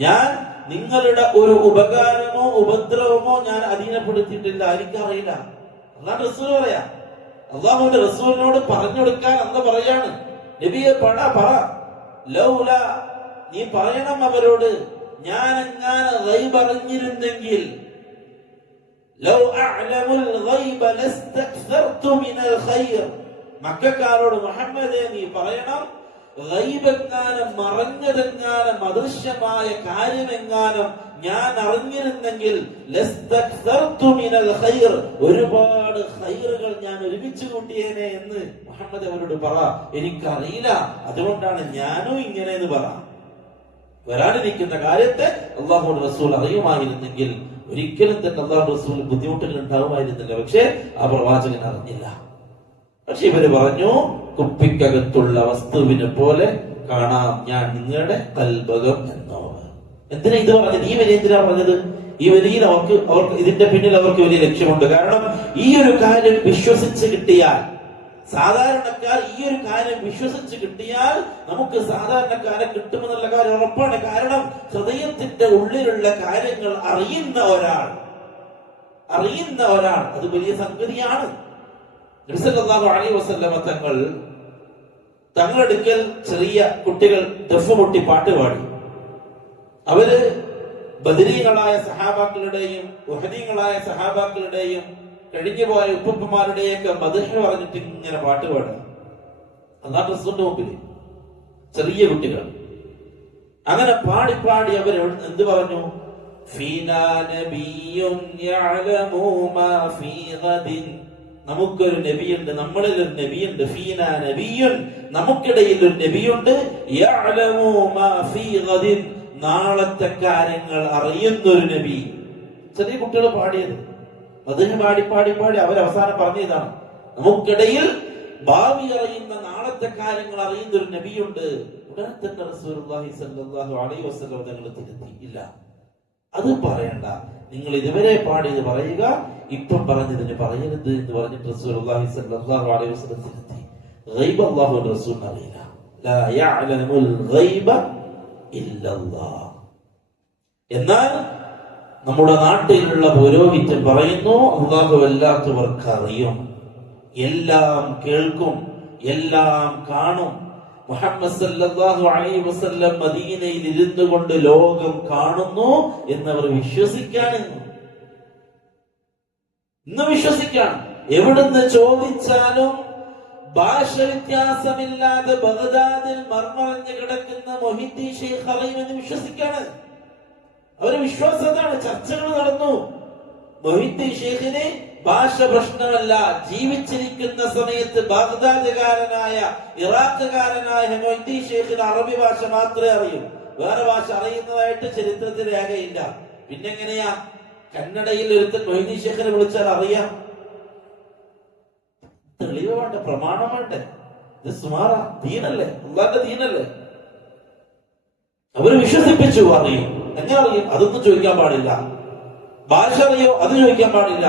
ഞാൻ നിങ്ങളുടെ ഒരു ഉപകാരമോ ഉപദ്രവമോ ഞാൻ അധീനപ്പെടുത്തിയിട്ടില്ല, എനിക്കറിയില്ല. അല്ലാഹു റസൂൽ പറയാ, അല്ലാഹുവിന്റെ റസൂലിനോട് പറഞ്ഞു കൊടുക്കാൻ എന്താ പറയാണ്, നബിയെ പറ ലൗല, നീ പറയണം അവരോട്, ഞാൻ എങ്ങനെ ഗൈബ് അറിഞ്ഞിരുന്നെങ്കിൽ, ലൗ അഅലമുൽ ഗൈബ ലസ്തക്സർതു മിനൽ ഖൈർ. മക്കക്കാരോട് മുഹമ്മദേ നീ പറയണം, ഗൈബെങ്ങാനും മറഞ്ഞതെങ്ങാനും അദൃശ്യമായ കാര്യമെങ്ങാനും ഞാൻ അറിഞ്ഞിരുന്നെങ്കിൽ ലസ്തക്സർതു മിനൽ ഖൈർ, ഒരുപാട് ഖൈറുകൾ ഞാൻ ഒരുമിച്ച് കൂട്ടിയേനെ എന്ന് മുഹമ്മദ് അവരോട് പറ. എനിക്കറിയില്ല, അതുകൊണ്ടാണ് ഞാനും ഇങ്ങനെ എന്ന് പറ. വരാനിരിക്കുന്ന കാര്യത്തെ അല്ലാഹു റസൂൽ അറിയുമായിരുന്നെങ്കിൽ ഒരിക്കലും തന്നെ അല്ലാഹു റസൂൽ ബുദ്ധിമുട്ടുകൾ ഉണ്ടാവുമായിരുന്നില്ല. പക്ഷെ ആ പ്രവാചകൻ അറിഞ്ഞില്ല. പക്ഷെ ഇവര് പറഞ്ഞു, കുപ്പിക്കകത്തുള്ള വസ്തുവിനെ പോലെ കാണാം ഞാൻ നിങ്ങളുടെ കൽബകം എന്നോ. എന്തിനാ ഇത് പറഞ്ഞത്? ഈ വലിയ എന്തിനാ പറഞ്ഞത്? ഈ വലിയ അവർക്ക് ഇതിന്റെ പിന്നിൽ അവർക്ക് വലിയ ലക്ഷ്യമുണ്ട്. കാരണം ഈ ഒരു കാര്യം വിശ്വസിച്ച് കിട്ടിയാൽ, സാധാരണക്കാർ ഈ ഒരു കാര്യം വിശ്വസിച്ച് കിട്ടിയാൽ നമുക്ക് സാധാരണക്കാരെ കിട്ടുമെന്നുള്ള കാര്യം ഉറപ്പാണ്. കാരണം ഹൃദയത്തിന്റെ ഉള്ളിലുള്ള കാര്യങ്ങൾ അറിയുന്ന ഒരാൾ അത് വലിയ സംഗതിയാണ്. നബി സല്ലല്ലാഹു അലൈഹി വസല്ലം തങ്ങളടുക്കൽ ചെറിയ കുട്ടികൾ ദഫ് മുട്ടി പാട്ട് പാടി. അവര് ബദരീങ്ങളായ സഹാബാക്കളുടെയും ഉഹദീങ്ങളായ സഹാബാക്കളുടെയും കഴിഞ്ഞുപോയ ഉപ്പുപ്പമാരുടെയൊക്കെ മദ്ഹ് പറഞ്ഞിട്ട് ഇങ്ങനെ പാട്ട് പാടുക. അല്ലാഹു റസൂലിന്റെ മുമ്പിൽ ചെറിയ കുട്ടികൾ അങ്ങനെ പാടി പാടി അവർ എന്ത് പറഞ്ഞു? ഫീനാ നബിയ്യുൻ യഅലമു മാ ഫീ ഗദിൻ. നമുക്കൊരു നബിയുണ്ട്, നമ്മളിൽ ഒരു നബിയുണ്ട്. ഫീനാ നബിയ്യുൻ, നമുക്കിടയിൽ ഒരു നബിയുണ്ട്. യഅലമു മാ ഫീ ഗദിൻ, നാളത്തെ കാര്യങ്ങൾ അറിയുന്ന ഒരു നബി. ചെറിയ കുട്ടികൾ പാടിയത് മദ്ഹ് പാടി പാടി പാടി അവരവസാനം പറഞ്ഞതാണ്, നമുക്കിടയിൽ ഭാവി അറിയുന്ന, നാളത്തെ കാര്യങ്ങൾ അറിയുന്ന ഒരു നബിയുണ്ട്. ഉടനെ തന്നെ റസൂലുള്ളാഹി സ്വല്ലല്ലാഹു അലൈഹി വസല്ലം തങ്ങൾ തിരുത്തി, ഇല്ല അത് പറയണ്ട, നിങ്ങൾ ഇതുവരെ പാടിയത് പറയുക, ഇപ്പം പറഞ്ഞതിന് പറയരുത് എന്ന് പറഞ്ഞിട്ട് റസൂലുള്ളാഹി സ്വല്ലല്ലാഹു അലൈഹി വസല്ലം തിരുത്തി. ഗൈബ് അല്ലാഹുവിന്റെ റസൂലിന് അറിയില്ല. ലാ യഅലമുൽ ഗൈബ ഇല്ലല്ലാഹ്. എന്നാൽ നമ്മുടെ നാട്ടിലുള്ള പുരോഹിതൻ പറയുന്നു, അല്ലാഹു അല്ലാത്തവർക്ക് അറിയും, എല്ലാം കേൾക്കും, എല്ലാം കാണും. മുഹമ്മദ് സല്ലല്ലാഹു അലൈഹി വസല്ലം മദീനയിൽ ഇരുന്നു കൊണ്ട് ലോകം കാണുന്നു എന്നവർ വിശ്വസിക്കാണ്. ഇന്ന് വിശ്വസിക്കാണ്. എവിടുന്ന് ചോദിച്ചാലും ഭാഷ വ്യത്യാസമില്ലാതെ ബഗ്ദാദിൽ മർമറിഞ്ഞു കിടക്കുന്ന മൊഹിദ്ദീൻ ശൈഖ് അറിയുമെന്ന് വിശ്വസിക്കാണ്. അവര് വിശ്വാസത്താണ്. ചർച്ചകൾ നടന്നു. മൊഹിദ്ദീൻ ശൈഖിന് ഭാഷ പ്രശ്നമല്ല, ജീവിച്ചിരിക്കുന്ന സമയത്ത് ബാഗ്ദാദുകാരനായ ഇറാഖുകാരനായ മൊഹിദ്ദീൻ ശൈഖിന് അറബി ഭാഷ മാത്രമേ അറിയൂ, വേറെ ഭാഷ അറിയുന്നതായിട്ട് ചരിത്രത്തിൽ രേഖയില്ല. പിന്നെങ്ങനെയാ കന്നഡയിൽ ഒരുത്തൻ മൊഹിദ്ദീൻ ശൈഖിനെ വിളിച്ചാൽ അറിയാം? തെളിവ് വേണ്ട, പ്രമാണം വേണ്ടേ? ഇത് സുമാറ ദീനല്ലേ, അല്ലാഹുവിന്റെ ദീനല്ലേ? അവര് വിശ്വസിപ്പിച്ചു, അറിയും. എങ്ങനെ അറിയും? അതൊന്നും ചോദിക്കാൻ പാടില്ല. ഭാഷ അറിയോ? അത് ചോദിക്കാൻ പാടില്ല.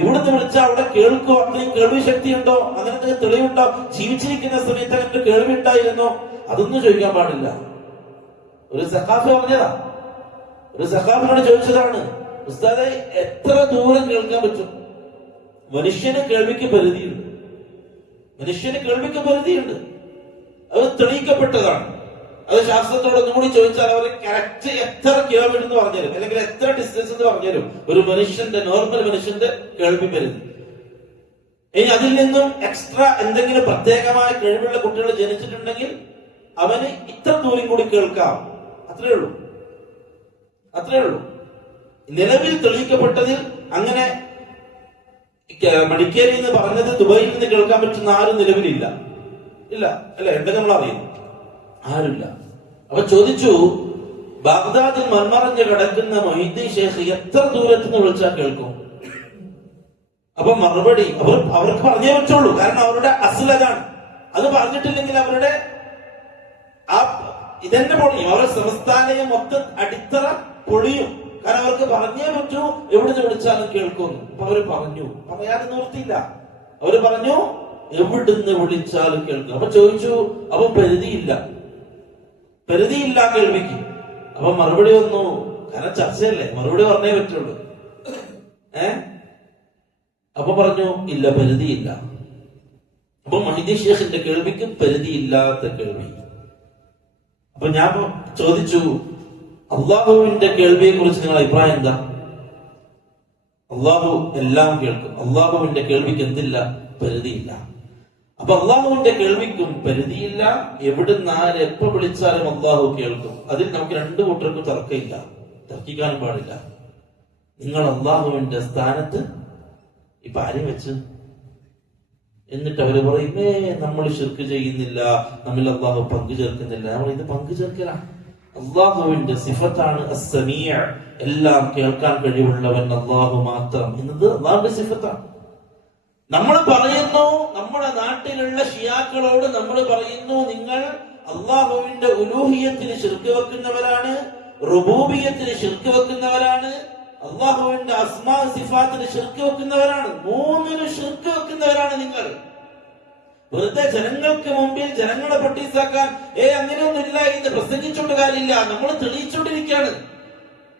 ഇവിടുന്ന് വിളിച്ചാൽ അവിടെ കേൾക്കോ? അത്രയും കേൾവി ശക്തി ഉണ്ടോ? അങ്ങനത്തെ തെളിവുണ്ടോ? ജീവിച്ചിരിക്കുന്ന സമയത്ത് അങ്ങനെ കേൾവി ഉണ്ടായിരുന്നോ? അതൊന്നും ചോദിക്കാൻ പാടില്ല. ഒരു സഖാഫി പറഞ്ഞതാ, ഒരു സഖാഫിനോട് ചോദിച്ചതാണ്, ഉസ്താദെ എത്ര ദൂരം കേൾക്കാൻ പറ്റും? മനുഷ്യന് കേൾവിക്ക് പരിധിയുണ്ട്, മനുഷ്യന് കേൾവിക്ക് പരിധിയുണ്ട്. അത് തെളിയിക്കപ്പെട്ടതാണ്. അത് ശാസ്ത്രത്തോടൊന്നും കൂടി ചോദിച്ചാൽ അവർ കറക്റ്റ് എത്ര കിലോമീറ്റർ എന്ന് പറഞ്ഞുതരും, അല്ലെങ്കിൽ എത്ര ഡിസ്റ്റൻസ് എന്ന് പറഞ്ഞുതരും ഒരു മനുഷ്യന്റെ, നോർമൽ മനുഷ്യന്റെ കേൾവി പരിധി. ഇനി അതിൽ നിന്നും എക്സ്ട്രാ എന്തെങ്കിലും പ്രത്യേകമായ കഴിവുള്ള കുട്ടികൾ ജനിച്ചിട്ടുണ്ടെങ്കിൽ അവന് ഇത്ര ദൂരം കൂടി കേൾക്കാം. അത്രേ ഉള്ളൂ, അത്രേ ഉള്ളൂ. നിലവിൽ തെളിയിക്കപ്പെട്ടതിൽ അങ്ങനെ മടിക്കേരി എന്ന് പറഞ്ഞത് ദുബൈയിൽ നിന്ന് കേൾക്കാൻ പറ്റുന്ന ആരും നിലവിലില്ല. ഇല്ല, അല്ല, എന്തൊക്കെ നമ്മൾ അറിയും, ആരുമില്ല. അപ്പൊ ചോദിച്ചു, ബാഗ്ദാദിൽ മൺമറഞ്ഞ് കിടക്കുന്ന മൊഹീദ്ദീൻ ഷേഖ് എത്ര ദൂരത്തുനിന്ന് വിളിച്ചാൽ കേൾക്കും? അപ്പൊ മറുപടി അവർക്ക് പറഞ്ഞേ പറ്റുള്ളൂ, കാരണം അവരുടെ അസ്ലതാണ്. അത് പറഞ്ഞിട്ടില്ലെങ്കിൽ അവരുടെ ആ ഇതെന്നെ പൊളിയും, അവരുടെ സംസ്ഥാനം മൊത്തം അടിത്തറ പൊളിയും. കാരണം അവർക്ക് പറഞ്ഞേ പറ്റൂ എവിടുന്ന് വിളിച്ചാലും കേൾക്കുന്നു. അപ്പൊ അവര് പറഞ്ഞു, പറയാതെ നിവൃത്തിയില്ല. അവര് പറഞ്ഞു എവിടുന്ന് വിളിച്ചാലും കേൾക്കും. അപ്പൊ ചോദിച്ചു, അപ്പൊ പരിധിയില്ല, പരിധിയില്ല കേൾവിക്ക്? അപ്പൊ മറുപടി വന്നു, കാരണം ചർച്ചയല്ലേ, മറുപടി പറഞ്ഞേ പറ്റുള്ളൂ. അപ്പൊ പറഞ്ഞു, ഇല്ല, പരിധിയില്ല. അപ്പൊ മൊഹീദ്ദീൻ ഷേഖിന്റെ കേൾവിക്ക് പരിധിയില്ലാത്ത കേൾവി. അപ്പൊ ഞാൻ ചോദിച്ചു, അള്ളാഹുവിന്റെ കേൾവിയെ കുറിച്ച് നിങ്ങളുടെ അഭിപ്രായം എന്താ? അള്ളാഹു എല്ലാം കേൾക്കും, അള്ളാഹുവിന്റെ കേൾവിക്ക് എന്തില്ല? പരിധിയില്ല. അപ്പൊ അള്ളാഹുവിന്റെ കേൾവിക്കും പരിധിയില്ല. എവിടുന്ന് ആര് എപ്പോ വിളിച്ചാലും അള്ളാഹു കേൾക്കും. അതിൽ നമുക്ക് രണ്ടു കൂട്ടർക്കും തർക്കമില്ല, തർക്കിക്കാനും പാടില്ല. നിങ്ങൾ അള്ളാഹുവിന്റെ സ്ഥാനത്ത് ഇപ്പൊ ആരെയും വെച്ച്, എന്നിട്ട് അവര് പറയുന്നേ നമ്മൾ ശിർക്ക് ചെയ്യുന്നില്ല, നമ്മൾ അള്ളാഹു പങ്കു ചേർക്കുന്നില്ല. നമ്മൾ ഇത് പങ്കു ചേർക്കലാണ്. അള്ളാഹുവിന്റെ സിഫത്താണ് അസ്സമീഅ്, എല്ലാം കേൾക്കാൻ കഴിവുള്ളവൻ അള്ളാഹു മാത്രം എന്നത് അള്ളാഹുവിന്റെ സിഫത്താണ്. നമ്മൾ പറയുന്നു, നമ്മുടെ നാട്ടിലുള്ള ഷിയാക്കളോട് നമ്മൾ പറയുന്നു, നിങ്ങൾ അള്ളാഹുവിന്റെ ഉലൂഹിയത്തിന് ശിർക്ക് വെക്കുന്നവരാണ്, റുബൂബിയത്തിന് ശിർക്ക് വെക്കുന്നവരാണ്, അള്ളാഹുവിന്റെ അസ്മാ സിഫാത്തിന് ശിർക്ക് വെക്കുന്നവരാണ്. മൂന്നിന് ശിർക്ക് വെക്കുന്നവരാണ് നിങ്ങൾ. വെറുതെ ജനങ്ങൾക്ക് മുമ്പിൽ ജനങ്ങളെ പൊട്ടീസാക്കാൻ അങ്ങനെയൊന്നുമില്ല എന്ന് പ്രസംഗിച്ചോണ്ട് കാര്യമില്ല. നമ്മൾ തെളിയിച്ചോണ്ടിരിക്കുകയാണ്.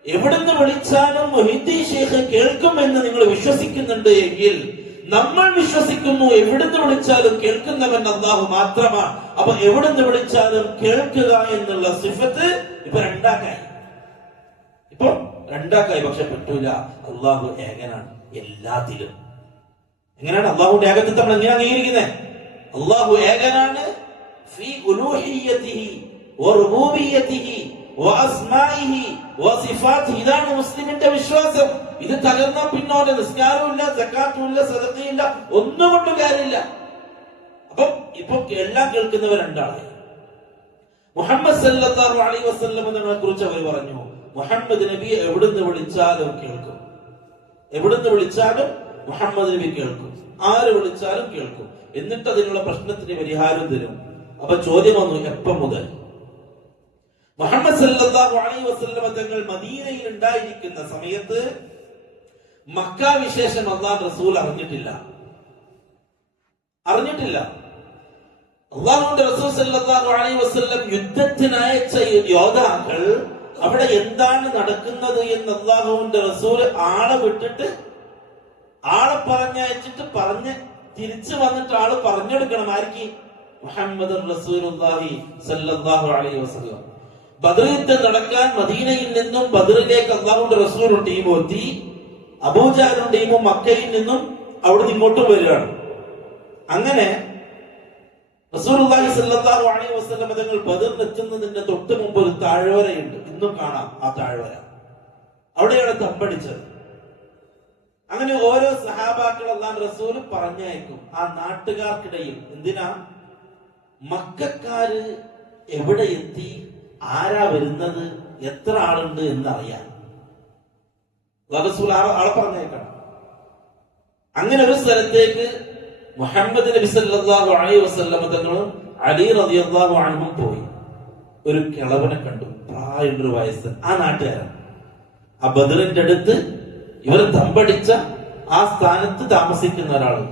എവിടുന്ന് വിളിച്ചാലും മൊഹീദ്ദീൻ ഷേഖ് കേൾക്കുമെന്ന് നിങ്ങൾ വിശ്വസിക്കുന്നുണ്ട് എങ്കിൽ നമ്മൾ വിശ്വസിക്കുന്നു, എവിടുന്ന് വിളിച്ചാലും കേൾക്കുന്നവൻ അല്ലാഹു മാത്രമാണ്. അപ്പൊ എവിടുന്ന് വിളിച്ചാലും കേൾക്കുക എന്നുള്ള സിഫത്ത് ഇപ്പൊ രണ്ടാക്കായി. പക്ഷെ പറ്റൂല, അള്ളാഹു ഏകനാണ് എല്ലാത്തിലും. എങ്ങനെയാണ് അള്ളാഹുവിന്റെ ഏകത്വം നമ്മൾ എങ്ങനെ അംഗീകരിക്കുന്നത്? അള്ളാഹു ഏകനാണ് ഫീ ഉലൂഹിയ്യതിഹി വറുബൂബിയ്യതിഹി വഅസ്മാഇഹി വസിഫാതിഹി. ഇതാണ് മുസ്ലിമിന്റെ വിശ്വാസം. ഇത് തകർന്ന പിന്നോട്ട് നിസ്കാരമില്ല, സക്കാത്തുമില്ല, സദഖയില്ല, ഒന്നും കൊണ്ടും കാര്യമില്ല. അപ്പം ഇപ്പൊ എല്ലാം കേൾക്കുന്നവർ രണ്ടാളായി. മുഹമ്മദ് സല്ലല്ലാഹു അലൈഹി വസല്ലം എന്നതിനെ കുറിച്ച് അവർ പറഞ്ഞു, മുഹമ്മദ് നബി എവിടുന്ന് വിളിച്ചാലും കേൾക്കും. എവിടുന്ന് വിളിച്ചാലും മുഹമ്മദ് നബി കേൾക്കും, ആര് വിളിച്ചാലും കേൾക്കും. എന്നിട്ട് അതിനുള്ള പ്രശ്നത്തിന് പരിഹാരം തരും. അപ്പൊ ചോദ്യം വന്നു, എപ്പം മുതൽ? മുഹമ്മദ് സല്ലല്ലാഹു അലൈഹി വസല്ലം തങ്ങൾ മദീനയിൽ ഉണ്ടായിരിക്കുന്ന സമയത്ത് മക്ക വിശേഷം അല്ലാഹു റസൂൽ അറിഞ്ഞിട്ടില്ല. അല്ലാഹുവിന്റെ റസൂൽ സല്ലല്ലാഹു അലൈഹി വസല്ലം യുദ്ധത്തിന് അയച്ച യോദ്ധാക്കൾ അവിടെ എന്താണ് നടക്കുന്നത് എന്ന് അല്ലാഹുവിന്റെ റസൂൽ ആളെ വിട്ടിട്ട്, ആളെ പറഞ്ഞയച്ചിട്ട് തിരിച്ചു വന്നിട്ട് ആള് പറഞ്ഞെടുക്കണം. ആർക്ക്? മുഹമ്മദ് റസൂലുള്ളാഹി സല്ലല്ലാഹു അലൈഹി വസല്ലം. ബദർ യുദ്ധം നടക്കാൻ മദീനയിൽ നിന്നും ബദറിലേക്ക് അല്ലാഹുവിന്റെ റസൂൽ ടീം എത്തി. അബൂജഹലും ടീമും മക്കയിൽ നിന്നും അവിടെ ഇങ്ങോട്ടും വരികയാണ്. അങ്ങനെ റസൂലുള്ളാഹി സ്വല്ലല്ലാഹു അലൈഹി വസല്ലം തങ്ങൾ ബദറിൽ എത്തുന്നതിന്റെ തൊട്ട് മുമ്പ് ഒരു താഴ്വരയുണ്ട്, ഇന്നും കാണാം ആ താഴ്വര. അവിടെയാണ് തമ്പടിച്ചത്. അങ്ങനെ ഓരോ സഹാബാക്കൾ അല്ലാഹു റസൂൽ പറഞ്ഞയക്കും ആ നാട്ടുകാർക്കിടയിൽ. എന്തിനാ? മക്കക്കാര് എവിടെ എത്തി, ആരാ വരുന്നത്, എത്ര ആളുണ്ട് എന്നറിയാൻ റസൂൽ ആളെ പറഞ്ഞേക്കണം. അങ്ങനെ ഒരു സ്ഥലത്തേക്ക് മുഹമ്മദ് നബി സല്ലല്ലാഹു അലൈഹി വസല്ലം തങ്ങളും അലി റളിയല്ലാഹു അൻഹും പോയി. ഒരു കിളവനെ കണ്ടു. പ്രായമുള്ളൊരു വയസ്സ്, ആ നാട്ടുകാരൻ ആ ബദറിന്റെ അടുത്ത് ഇവർ തമ്പടിച്ച ആ സ്ഥാനത്ത് താമസിക്കുന്ന ഒരാള്.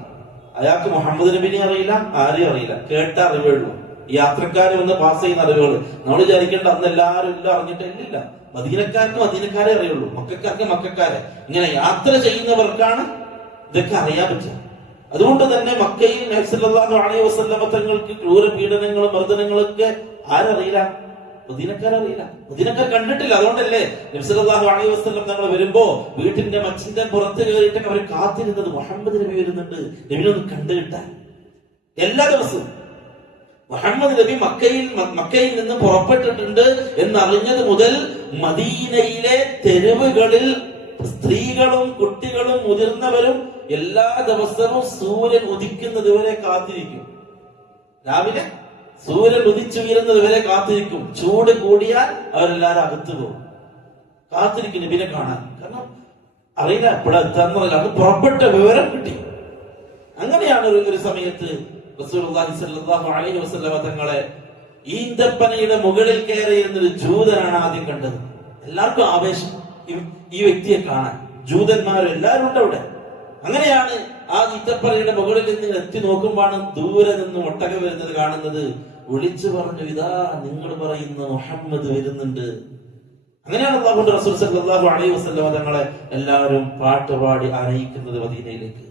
അയാൾക്ക് മുഹമ്മദ് നബിനെ അറിയില്ല, ആരെയും അറിയില്ല, കേട്ട അറിവേ ഉള്ളൂ. യാത്രക്കാര് വന്ന് പാസ് ചെയ്യുന്ന അറിവുകൾ. നമ്മൾ വിചാരിക്കേണ്ട അന്ന് എല്ലാവരും എല്ലാം അറിഞ്ഞിട്ടില്ല. മദീനക്കാർക്ക് മദീനക്കാരെ അറിയുള്ളൂ, മക്കക്കാർക്ക് മക്കാരെ. ഇങ്ങനെ യാത്ര ചെയ്യുന്നവർക്കാണ് ഇതൊക്കെ അറിയാൻ പറ്റുക. അതുകൊണ്ട് തന്നെ മക്കയിൽ നബി സല്ലല്ലാഹു അലൈഹി വസല്ലമ തങ്ങൾക്ക് ക്രൂര പീഡനങ്ങളും മർദ്ദനങ്ങളൊക്കെ ആരറിയില്ല? മദീനക്കാരറിയില്ല, മദീനക്കാർ കണ്ടിട്ടില്ല. അതുകൊണ്ടല്ലേ നബി സല്ലല്ലാഹു അലൈഹി വസല്ലം തങ്ങൾ വരുമ്പോ വീട്ടിന്റെ മച്ചിന്റെ പുറത്ത് കയറിയിട്ടൊക്കെ അവർ കാത്തിരുന്നത് മുഹമ്മദ് നബി വരുന്നുണ്ട്, നബിനൊന്ന് കണ്ടു കിട്ടാൻ. എല്ലാ ദിവസവും മുഹമ്മദ് നബി മക്കയിൽ നിന്ന് പുറപ്പെട്ടിട്ടുണ്ട് എന്നറിഞ്ഞത് മുതൽ മദീനയിലെ തെരുവുകളിൽ സ്ത്രീകളും കുട്ടികളും മുതിർന്നവരും എല്ലാ ദിവസവും സൂര്യൻ ഉദിക്കുന്നത് വരെ കാത്തിരിക്കും. രാവിലെ സൂര്യൻ ഉദിച്ചുയരുന്നത് വരെ കാത്തിരിക്കും. ചൂട് കൂടിയാൽ അവരെല്ലാരും അകത്തു പോകും, കാത്തിരിക്കും നബിനെ കാണാൻ. കാരണം അറിയില്ല എപ്പോഴെത്താന്ന് പറഞ്ഞാൽ അത് പുറപ്പെട്ട വിവരം കിട്ടി. അങ്ങനെയാണ് ഒരു സമയത്ത് റസൂലുള്ളാഹി സ്വല്ലല്ലാഹു അലൈഹി വസല്ലമ തങ്ങളെ ഈന്തപ്പനയുടെ മുകളിൽ കയറിയിരുന്നൊരു ജൂതനാണ് ആദ്യം കണ്ടത്. എല്ലാവർക്കും ആവേശം ഈ വ്യക്തിയെ കാണാൻ, ജൂതന്മാരും എല്ലാവരും ഉണ്ട് അവിടെ. അങ്ങനെയാണ് ആ ഈന്തപ്പനയുടെ മുകളിൽ നിന്ന് എത്തി നോക്കുമ്പോഴാണ് ദൂരെ നിന്ന് ഒട്ടകം വരുന്നത് കാണുന്നത്. വിളിച്ചു പറഞ്ഞു, ഇതാ നിങ്ങൾ പറയുന്ന മുഹമ്മദ് വരുന്നുണ്ട്. അങ്ങനെയാണ് അല്ലാഹുവിന്റെ റസൂൽ സ്വല്ലല്ലാഹു അലൈഹി വസല്ലമ തങ്ങളെ എല്ലാവരും പാട്ടുപാടി അറിയിക്കുന്നത് മദീനയിലേക്ക്.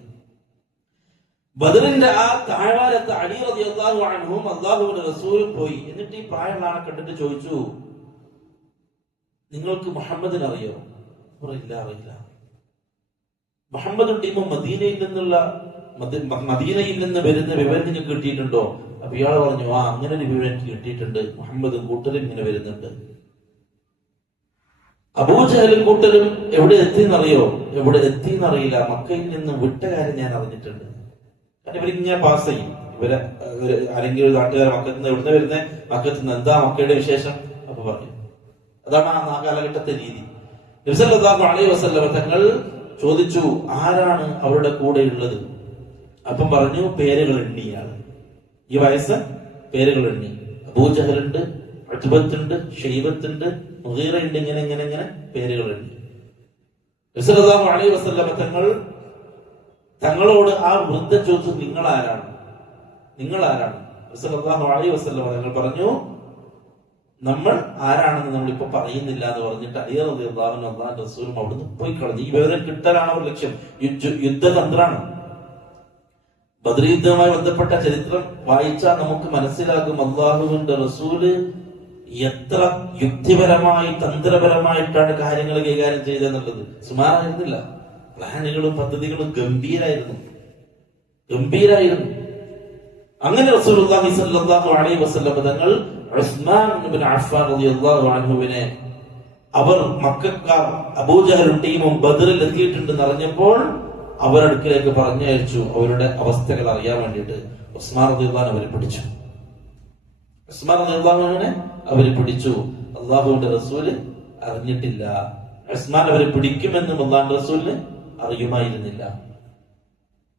ബദറിന്റെ ആ താഴ്വാരത്ത് അലി റളിയല്ലാഹു അൻഹും അല്ലാഹുവിന്റെ റസൂലും പോയി. എന്നിട്ട് ഈ പ്രായമുള്ള ആളെ കണ്ടിട്ട് ചോദിച്ചു, നിങ്ങൾക്ക് മുഹമ്മദിനെ അറിയോ? ഇല്ല, അറിയില്ല. മുഹമ്മദ് ടീം മദീനയിൽ നിന്ന് വരുന്ന വിവരം നിങ്ങൾക്ക് കിട്ടിയിട്ടുണ്ടോ? അപ്പൊ ഇയാൾ പറഞ്ഞു, ആ അങ്ങനെ ഒരു വിവരം എനിക്ക് കിട്ടിയിട്ടുണ്ട്, മുഹമ്മദ് കൂട്ടരും ഇങ്ങനെ വരുന്നുണ്ട്. അബൂജഹലും കൂട്ടരും എവിടെ എത്തിയെന്നറിയോ? എവിടെ എത്തിയെന്നറിയില്ല, മക്കയിൽ നിന്ന് വിട്ട കാര്യം ഞാൻ അറിഞ്ഞിട്ടുണ്ട്. കാരണം ഇവരിങ്ങനെ പാസ് ചെയ്യും. ഇവരെ ആരെങ്കിലും ഒരു നാട്ടുകാരെ മക്കത്ത് നിന്ന് എവിടുന്ന് വരുന്നേ, മക്കത്ത് നിന്ന് എന്താ മക്കയുടെ വിശേഷം അപ്പൊ പറയും. അതാണ് ആ കാലഘട്ടത്തെ രീതി. നബി സല്ലല്ലാഹു അലൈഹി വസല്ലം തങ്ങൾ ചോദിച്ചു, ആരാണ് അവരുടെ കൂടെ ഉള്ളത്? അപ്പം പറഞ്ഞു, പേരുകൾ എണ്ണിയാണ്. ഈ വയസ്സ് പേരുകൾ എണ്ണി. അബൂജഹലുണ്ട്, ഉത്ബത്തുണ്ട്, ഷൈബത്തുണ്ട്, മുഗീറയുണ്ട്, ഇങ്ങനെ ഇങ്ങനെ ഇങ്ങനെ പേരുകൾ എണ്ണി. നബി സല്ലല്ലാഹു അലൈഹി വസല്ലം തങ്ങളോട് ആ വൃദ്ധ ചോദിച്ചു, നിങ്ങൾ ആരാണ്? നിങ്ങൾ ആരാണ്? നബി സല്ലല്ലാഹു അലൈഹി വസല്ലം തങ്ങൾ പറഞ്ഞു, നമ്മൾ ആരാണെന്ന് നമ്മളിപ്പോ പറയുന്നില്ല എന്ന് പറഞ്ഞിട്ട് അലി റളിയല്ലാഹു അൻഹു അല്ലാഹുവിന്റെ റസൂലും അവിടുന്ന് പോയി കളഞ്ഞു. ഈ വിവരം കിട്ടലാണ് അവർ ലക്ഷ്യം. യുദ്ധതന്ത്രാണ്. ബദർ യുദ്ധവുമായി ബന്ധപ്പെട്ട ചരിത്രം വായിച്ചാൽ നമുക്ക് മനസ്സിലാകും അല്ലാഹുവിന്റെ റസൂല് എത്ര യുക്തിപരമായി തന്ത്രപരമായിട്ടാണ് കാര്യങ്ങൾ കൈകാര്യം ചെയ്തെന്നുള്ളത്. സുമാറായിരുന്നില്ല. പ്ലാനുകളും പദ്ധതികളും ഗംഭീരായിരുന്നു. അങ്ങനെ റസൂലുള്ളാഹി സ്വല്ലല്ലാഹു അലൈഹി വസല്ലം തങ്ങൾ ഉസ്മാൻ ഇബ്നു അഫ്ഫാൻ റളിയല്ലാഹു അൻഹുവിനെ അവർ മക്കക്കാർ അബൂജഹലും ടീമും ബദറിൽ എത്തിയിട്ടുണ്ടെന്ന് അറിഞ്ഞപ്പോൾ അവരടുക്കിലേക്ക് പറഞ്ഞയച്ചു, അവരുടെ അവസ്ഥകൾ അറിയാൻ വേണ്ടിയിട്ട്. ഉസ്മാൻ റളിയല്ലാഹു അവരെ പിടിച്ചു. അവരെ പിടിച്ചു. അള്ളാഹുവിന്റെ റസൂല് അറിഞ്ഞിട്ടില്ല. ഉസ്മാൻ അവരെ പിടിക്കുമെന്നും അള്ളാഹുവിന്റെ റസൂലിന് അറിയുമായിരുന്നില്ല.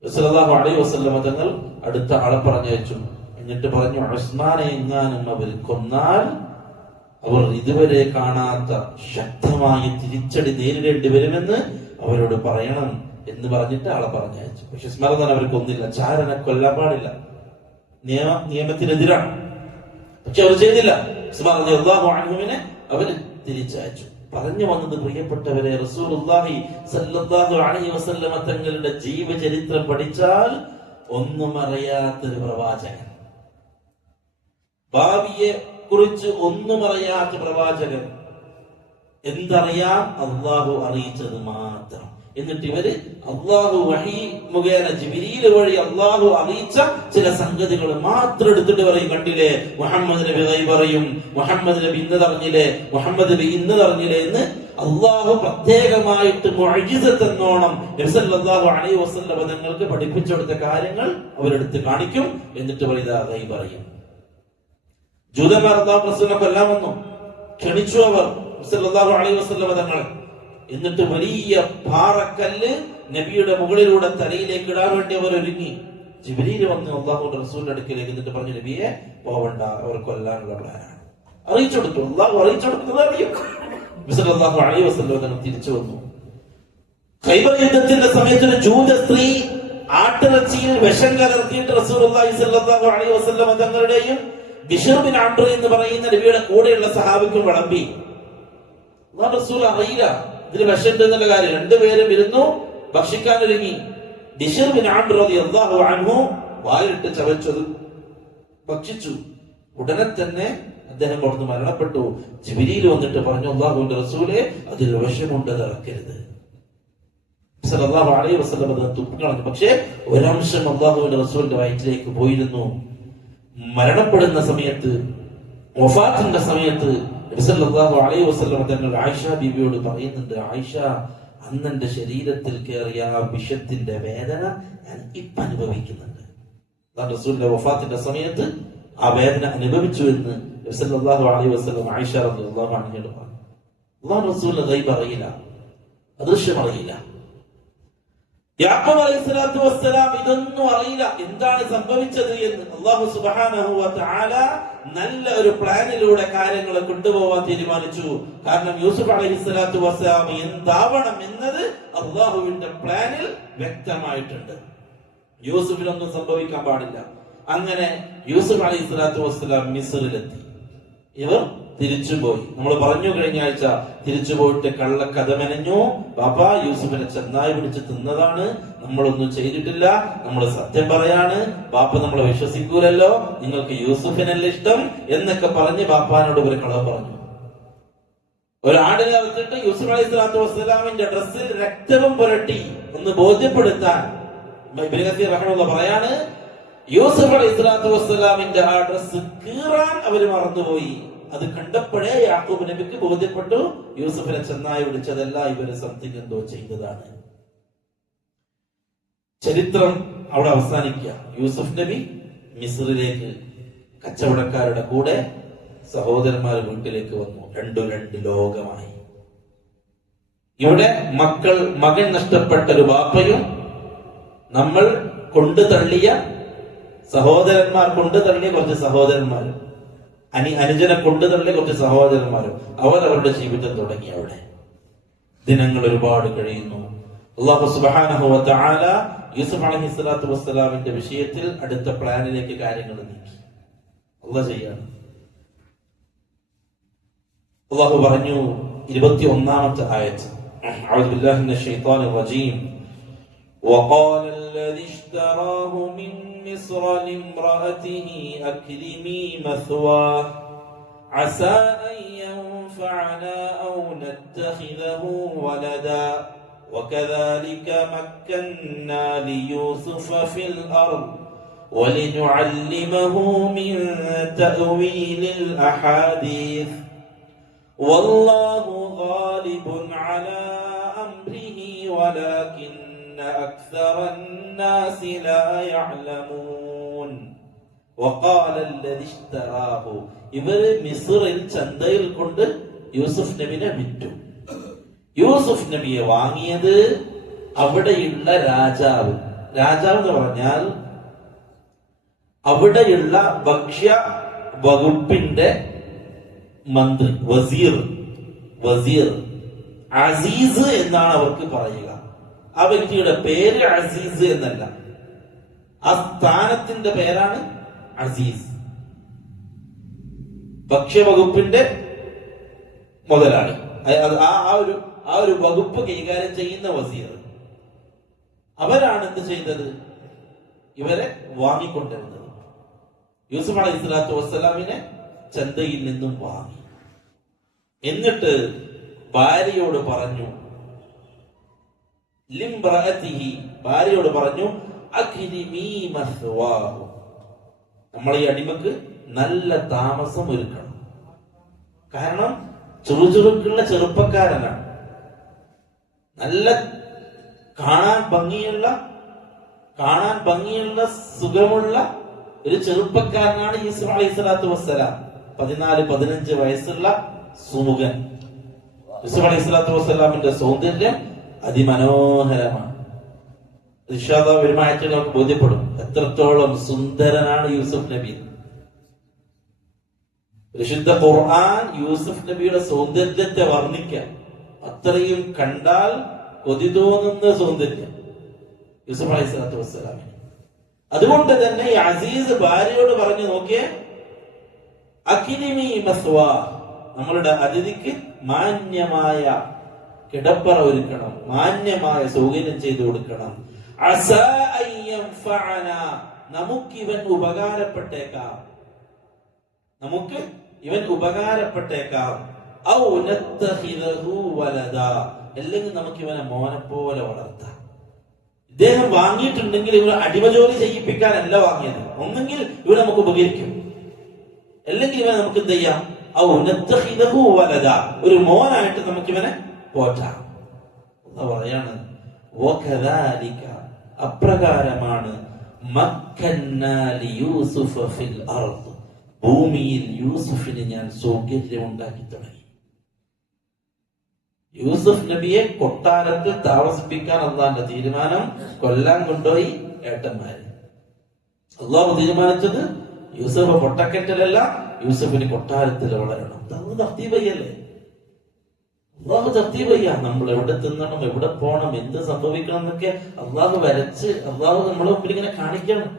റസൂലുള്ളാഹി അലൈഹി വസല്ലം തങ്ങൾ അടുത്ത ആളെ പറഞ്ഞയച്ചു. എന്നിട്ട് പറഞ്ഞു, ഉസ്മാനെ എങ്ങാനും അവർ കൊന്നാൽ അവർ ഇതുവരെ കാണാത്ത ശക്തമായ തിരിച്ചടി നേരിടേണ്ടി വരുമെന്ന് അവരോട് പറയണം എന്ന് പറഞ്ഞിട്ട് ആളെ പറഞ്ഞയച്ചു. പക്ഷെ ഉസ്മാൻ അവർ കൊന്നില്ല. ചാരനെ കൊല്ലാൻ പാടില്ല, നിയമത്തിനെതിരാണ്. പക്ഷെ അവർ ചെയ്തില്ല. ഉസ്മാൻ റളിയല്ലാഹു അൻഹുവിനെ അവര് തിരിച്ചയച്ചു. പറഞ്ഞു വന്നത്, പ്രിയപ്പെട്ടവരെ, റസൂലുള്ളാഹി സ്വല്ലല്ലാഹു അലൈഹി വസല്ലം തങ്ങളുടെ ജീവചരിത്രം പഠിച്ചാൽ ഒന്നും അറിയാത്തൊരു പ്രവാചകൻ, ഭാവിയെ കുറിച്ച് ഒന്നും അറിയാത്ത പ്രവാചകൻ. എന്തറിയാം? അള്ളാഹു അറിയിച്ചത് മാത്രം. എന്നിട്ട് ഇവര് അള്ളാഹു വഹി മുഖേന ജിബ്രീൽ വഴി അള്ളാഹു അറിയിച്ച ചില സംഗതികൾ മാത്രം എടുത്തിട്ട് പറയും. കണ്ടില്ലേ, മുഹമ്മദ് നബി ഗൈബ് പറയും, മുഹമ്മദ് നബി ഇന്നതറിഞ്ഞില്ലേ, മുഹമ്മദ് നബി ഇന്നതറിഞ്ഞില്ലേ എന്ന് അള്ളാഹു പ്രത്യേകമായിട്ട് മുഅ്ജിസത്ത് എന്നോണം നബി സല്ലല്ലാഹു അലൈഹി വസല്ലം തങ്ങൾക്ക് പഠിപ്പിച്ചു കൊടുത്ത കാര്യങ്ങൾ അവരെടുത്ത് കാണിക്കും. എന്നിട്ട് പറയുക ഗൈബ് പറയും. ജൂതന്മാർ അല്ലാഹു റസൂലിനെ കൊല്ലാൻ വന്നു, ക്ഷണിച്ചു അവർ സല്ലല്ലാഹു അലൈഹി വസല്ലം തങ്ങളെ. എന്നിട്ട് വലിയ പാറക്കല്ല് നബിയുടെ മുകളിലൂടെ തലയിലേക്ക് ഇടാൻ വേണ്ടി അവർ ഒരുങ്ങി. ജിബ്രീൽ വന്ന് അല്ലാഹുവിന്റെ റസൂലിന്റെ അടുക്കലേക്ക് എന്നിട്ട് പറഞ്ഞു, നബിയെ പോവണ്ട, അവർ കൊല്ലാനുള്ള പ്ലാനാണ്. അറിയിച്ചു കൊടുത്തു. അള്ളാഹു അറിയിച്ചു കൊടുക്കുന്നത് അറിയും. നബി സല്ലല്ലാഹു അലൈഹി വസല്ലം തങ്ങൾ തിരിച്ചു വന്നു. ഖൈബർ യുദ്ധത്തിന്റെ സമയത്ത് ഒരു ജൂത സ്ത്രീ ആട്ടിറച്ചിയിൽ വിഷം കലർത്തിയിട്ട് റസൂലുള്ളാഹി സ്വല്ലല്ലാഹു അലൈഹി വസല്ലം തങ്ങളുടെയും ബിശ്ർ ബിൻ അംർ എന്ന് പറയുന്ന നബിയുടെ കൂടെയുള്ള സഹാബിക്കും വിളമ്പി. റസൂൽ അറിയില്ല ഇതിൽ വിഷം എന്നുള്ള കാര്യം. രണ്ടുപേരും ഇരുന്നു ഭക്ഷിക്കാൻ ഒരുങ്ങി. ബിശ്ർ ബിൻ അംർ റളിയല്ലാഹു അൻഹു വായിലിട്ട് ചവച്ചത് ഭക്ഷിച്ചു. ഉടനെ തന്നെ അദ്ദേഹം അവിടുന്ന് മരണപ്പെട്ടു. ജിബ്രീൽ വന്നിട്ട് പറഞ്ഞു, അല്ലാഹുവിന്റെ റസൂലേ, അതിൽ വിഷമുണ്ട്, ഇറക്കരുത്. സല്ലല്ലാഹു അലൈഹി വസല്ലം അത് തുപ്പിക്കളഞ്ഞു. പക്ഷേ ഒരംശം അല്ലാഹുവിന്റെ റസൂലിന്റെ വയറ്റിലേക്ക് പോയിരുന്നു. മരണപ്പെടുന്ന സമയത്ത്, വഫാത്തിന്റെ സമയത്ത് നബി സല്ലല്ലാഹു അലൈഹി വസല്ലം തങ്ങൾ ആയിഷ ബീവിയോട് പറയുന്നുണ്ട്, ആയിഷ, അന്ന് എന്റെ ശരീരത്തിൽ കയറിയ ആ വിഷത്തിന്റെ വേദന ഞാൻ ഇപ്പൊ അനുഭവിക്കുന്നുണ്ട്. റസൂലിന്റെ വഫാത്തിന്റെ സമയത്ത് ആ വേദന അനുഭവിച്ചു എന്ന് നബി സല്ലല്ലാഹു അലൈഹി വസല്ലം ആയിഷ റളിയല്ലാഹു അൻഹയോട് പറഞ്ഞു. അല്ലാഹു റസൂലിന് ഗൈബ് അറിയില്ല, അദൃശ്യം അറിയില്ല. യാക്കൂബ് അലൈഹിസ്സലാത്തു വസ്സലാം ഇതൊന്നും അറിയില്ല, എന്താണ് സംഭവിച്ചത് എന്ന്. അല്ലാഹു സുബ്ഹാനഹു വ തആല നല്ല ഒരു പ്ലാനിലൂടെ കാര്യങ്ങളെ കൊണ്ടുപോകാൻ തീരുമാനിച്ചു. കാരണം യൂസുഫ് അലൈഹിസ്സലാത്തു വസ്സലാം എന്താവണം എന്നത് അല്ലാഹുവിന്റെ പ്ലാനിൽ വ്യക്തമായിട്ടുണ്ട്. യൂസുഫിനൊന്നും സംഭവിക്കാൻ പാടില്ല. അങ്ങനെ യൂസുഫ് അലൈഹിസ്സലാത്തു വസ്സലാം മിസ്റിലെത്തി. ഇവർ തിരിച്ചുപോയി. നമ്മൾ പറഞ്ഞു കഴിഞ്ഞ ആഴ്ച, തിരിച്ചുപോയിട്ട് കള്ളക്കഥ മെനഞ്ഞു. ബാബാ, യൂസുഫിനെ ചെന്നായി പിടിച്ച് തിന്നതാണ്, നമ്മളൊന്നും ചെയ്തിട്ടില്ല, നമ്മൾ സത്യം പറയാണ്, ബാപ്പ നമ്മളെ വിശ്വസിക്കൂലല്ലോ, നിങ്ങൾക്ക് യൂസുഫിനല്ല ഇഷ്ടം എന്നൊക്കെ പറഞ്ഞ് ബാപ്പാനോട് ഒരു കളവ് പറഞ്ഞു. ഒരു ആടിനെ വെച്ചിട്ട് യൂസുഫ് അലൈഹിസ്സലാത്തു വസ്സലാമിന്റെ ഡ്രസ്സിൽ രക്തവും പുരട്ടി ഒന്ന് ബോധ്യപ്പെടുത്താൻ ഇബ്നു കസീർ റഹിമഹുല്ലാഹ് പറയാണ്, യൂസുഫ് അലൈഹിസ്സലാത്തു വസ്സലാമിന്റെ ആ ഡ്രസ് കീറാൻ അവര് മറന്നുപോയി. അത് കണ്ടപ്പോഴേ യാക്കൂബ് നബിക്ക് ബോധ്യപ്പെട്ടു, യൂസുഫിനെ ചെന്നായി വിളിച്ചതല്ല, ഇവര് സംതിങ് എന്തോ ചെയ്തതാണ്. ചരിത്രം അവിടെ അവസാനിക്കുക. യൂസുഫ് നബി മിസ്റിലേക്ക് കച്ചവടക്കാരുടെ കൂടെ സഹോദരന്മാർ വീട്ടിലേക്ക് വന്നു. രണ്ട് ലോകമായി. ഇവിടെ മകൻ നഷ്ടപ്പെട്ട ഒരു ബാപ്പയും നമ്മൾ കൊണ്ടു തള്ളിയ സഹോദരന്മാർ, കൊണ്ടു തള്ളിയ കുറച്ച് സഹോദരന്മാരും, അനുജനെ കൊണ്ടു തള്ളിയ കുറച്ച് സഹോദരന്മാരും, അവരവരുടെ ജീവിതം തുടങ്ങി. അവിടെ ദിനങ്ങൾ ഒരുപാട് കഴിയുന്നു. അല്ലാഹു സുബ്ഹാനഹു വ തആല യൂസുഫ് അലൈഹിസ്സലാത്തു വസ്സലാമിന്റെ വിഷയത്തിൽ അടുത്ത പ്ലാനിലേക്ക് കാര്യങ്ങൾ നീക്കി. അല്ലാഹു ചെയ്യാണ്. അല്ലാഹു പറഞ്ഞു 21ാമത്തെ ആയത്ത്, അഊദു ബില്ലാഹി മിനശ് ശൈത്വാനിർ റജീം, وقال الذي اشتراه من مصر لامرأته أكرمي مثواه عسى أن ينفعنا أو نتخذه ولدا وكذلك مكنا ليوسف في الأرض ولنعلمه من تأويل الأحاديث والله غالب على أمره ولكن أكثر الناس لا يعلمون وقال الذي اشتراه ഇവര് മിസ്റിൽ ചന്തയിൽ കൊണ്ട് യൂസുഫ് നബിനെ വിറ്റു. യൂസുഫ് നബിയെ വാങ്ങിയത് അവിടെയുള്ള രാജാവ് എന്ന് പറഞ്ഞാൽ അവിടെയുള്ള ഭക്ഷ്യ വകുപ്പിന്റെ മന്ത്രി, വസീർ അസീസ് എന്നാണ് അവർക്ക് പറയുക. ആ വ്യക്തിയുടെ പേര് അസീസ് എന്നല്ല, ആ സ്ഥാനത്തിന്റെ പേരാണ് അസീസ്. ഭക്ഷ്യവകുപ്പിന്റെ മുതലാളി, ആ ഒരു വകുപ്പ് കൈകാര്യം ചെയ്യുന്ന വസീർ. അവരാണ് എന്ത് ചെയ്തത്? ഇവരെ വാങ്ങിക്കൊണ്ടിരുന്നത്. യൂസുഫ് അലൈഹിസ്സലാത്തു വസ്സലാമിനെ ചന്തയിൽ നിന്നും വാങ്ങി. എന്നിട്ട് ഭാര്യയോട് പറഞ്ഞു, ഭാര്യയോട് പറഞ്ഞു, നമ്മളെ ഈ അടിമക്ക് നല്ല താമസം ഒരുക്കണം. കാരണം ചുറുചുറുക്കുള്ള ചെറുപ്പക്കാരനാണ്, നല്ല കാണാൻ ഭംഗിയുള്ള സുഖമുള്ള ഒരു ചെറുപ്പക്കാരനാണ് യൂസുഫ് അലൈഹിസ്സലാത്തു വസ്സലാം. 14-15 വയസ്സുള്ള സുമുഖൻ. യൂസുഫ് അലൈഹിസ്സലാത്തു വസ്സലാമിന്റെ സൗന്ദര്യം അതിമനോഹരമാണ്. ഇൻഷാ അല്ലാഹ് വരുമായിട്ട് നമുക്ക് ബോധ്യപ്പെടും എത്രത്തോളം സുന്ദരനാണ് യൂസുഫ് നബി. പരിശുദ്ധ ഖുർആൻ യൂസുഫ് നബിയുടെ സൗന്ദര്യത്തെ വർണ്ണിക്കാൻ, അത്രയും കണ്ടാൽ കൊതി തോന്നുന്ന സൗന്ദര്യം യൂസുഫ് അലൈഹിസ്സലാത്തു വസ്സലാമിന്. അതുകൊണ്ട് തന്നെ ഈ അസീസ് ഭാര്യയോട് പറഞ്ഞു, നോക്കിയേ, അഖിലിമി മസ്വാ, നമ്മളുടെ അതിഥിക്ക് മാന്യമായ കിടപ്പറ ഒരുക്കണം, മാന്യമായ സൗകര്യം ചെയ്തു കൊടുക്കണം. അസാ അൻ യൻഫഅന, നമുക്കിവൻ ഉപകാരപ്പെട്ടേക്കാം, നമുക്ക് ഇവൻ ഉപകാരപ്പെട്ടേക്കാം. ഔ നത്തഖിദഹു വലദ, അല്ലെങ്കിൽ നമുക്ക് ഇവനെ മോനെ പോലെ വളർത്താം. ഇദ്ദേഹം വാങ്ങിയിട്ടുണ്ടെങ്കിൽ ഇവനെ അടിമജോലി ചെയ്യിപ്പിക്കാനല്ല വാങ്ങിയത്. ഒന്നെങ്കിൽ ഇവൻ നമുക്ക് ഉപകരിക്കും, അല്ലെങ്കിൽ ഇവനെ നമുക്ക് എന്ത് ചെയ്യാം, ഔ നത്തഖിദഹു വലദ, ഒരു മോനായിട്ട് നമുക്ക് ഇവനെ പോറ്റാം. എന്താ പറയാണ്, വകദാലിക, അപ്രകാരമാണ്, മക്കന്നാ ലിയൂസുഫ ഫിൽ അർദ്, ഭൂമിയിൽ യൂസുഫിന് ഞാൻ സൗകര്യം ഉണ്ടാക്കി തുടങ്ങി. യൂസുഫ് നബിയെ കൊട്ടാരത്തിൽ താമസിപ്പിക്കാൻ അള്ളാന്റെ തീരുമാനം, കൊല്ലാൻ കൊണ്ടുപോയി ഏട്ടന്മാര്. അള്ളാഹു തീരുമാനിച്ചത് യൂസുഫ് പൊട്ടക്കെട്ടിലല്ല, യൂസുഫിന് കൊട്ടാരത്തിൽ വളരണം. അള്ളാഹു തർത്തീബയ്യല്ലേ, അള്ളാഹു തർത്തീബയ്യ. നമ്മൾ എവിടെ തിന്നണം, എവിടെ പോകണം, എന്ത് സംഭവിക്കണം എന്നൊക്കെ അള്ളാഹു വരച്ച് അള്ളാഹു നമ്മളെ മുമ്പിൽ ഇങ്ങനെ കാണിക്കണം.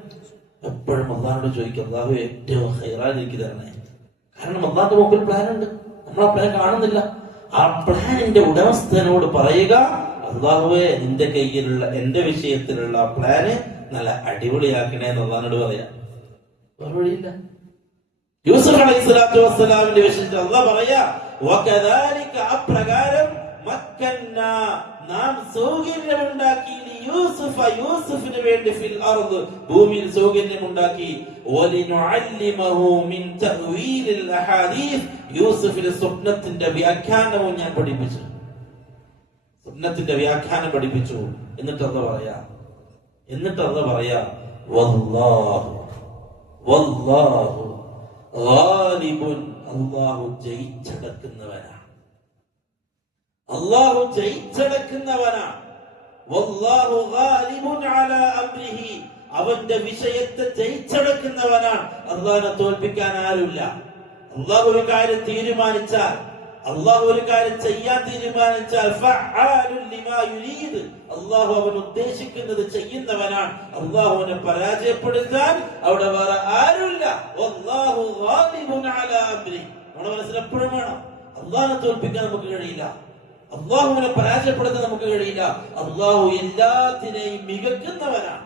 എപ്പോഴും അള്ളാഹോട് ചോദിക്കും, അള്ളാഹു ഏറ്റവും ഹൈറായി എനിക്ക് തരണേ. കാരണം അള്ളാഹുന്റെ മുമ്പിൽ പ്ലാൻ ഉണ്ട്, നമ്മൾ ആ പ്ലാൻ കാണുന്നില്ല. ആ പ്ലാനിന്റെ ഉടമസ്ഥനോട് പറയുക, അള്ളാഹുവെ നിന്റെ കയ്യിലുള്ള എന്റെ വിഷയത്തിലുള്ള ആ പ്ലാന് നല്ല അടിപൊളിയാക്കണേ എന്ന് അള്ളാഹിനോട് പറയാം. വേറെ വഴിയില്ല. യൂസുഫ് അലൈഹിസ്സലാത്തു വസ്സലാമിന്റെ വിഷയത്തിൽ അള്ളാഹ് പറയാ, വകദാലിക, അപ്രകാരം, മക്കന്നാ, നാം സൗകര്യമുണ്ടാക്കി, യൂസുഫ, യൂസുഫിന് വേണ്ടി, ഫിൽ അർദ്, ഭൂമിയിൽ സൗകര്യമുണ്ടാക്കി, വലിനുഅല്ലിമഹു മിൻ തഅ്വീലിൽ അഹാദീസ്, യൂസുഫിന്റെ സ്വപ്നത്തിന്റെ വ്യാഖ്യാനവും ഞാൻ പഠിപ്പിച്ചു, സ്വപ്നത്തിന്റെ വ്യാഖ്യാനം പഠിപ്പിച്ചു. എന്നിട്ട് അള്ളാഹ് പറയാ, വല്ലാഹു വല്ലാഹു ഗാലിബുൻ, അള്ളാഹു ജയിച്ചടക്കുന്നവനാണ്, അള്ളാഹു ജയിച്ചടക്കുന്നവനാണ്. വല്ലാഹു ഗാലിബുൻ അലാ അംരിഹി, അവന്റെ വിഷയത്തെ ജയിച്ചടക്കുന്നവനാണ്. അള്ളാഹിനെ തോൽപ്പിക്കാൻ ആരുമില്ല. അള്ളാഹു ഒരു കാര്യം തീരുമാനിച്ചാൽ, അള്ളാഹു ഒരു കാര്യം ചെയ്യാൻ തീരുമാനിച്ചാൽ, ഫഅാലുൻ ലിമാ യുരീദ്, അള്ളാഹു അവൻ ഉദ്ദേശിക്കുന്നത് ചെയ്യുന്നവനാണ്. അള്ളാഹുവിനെ പരാജയപ്പെടുത്താൻ അവിടെ വേറെ ആരുമില്ല. വല്ലാഹു ഗാലിബുൻ അലാ അംരി, നമ്മുടെ മനസ്സിൽ എപ്പോഴും വേണം, അള്ളാഹിനെ തോൽപ്പിക്കാൻ നമുക്ക് കഴിയില്ല, അള്ളാഹുവിനെ പരാജയപ്പെടുത്താൻ നമുക്ക് കഴിയില്ല. അള്ളാഹു എല്ലാത്തിനെയും മികക്കുന്നവനാണ്.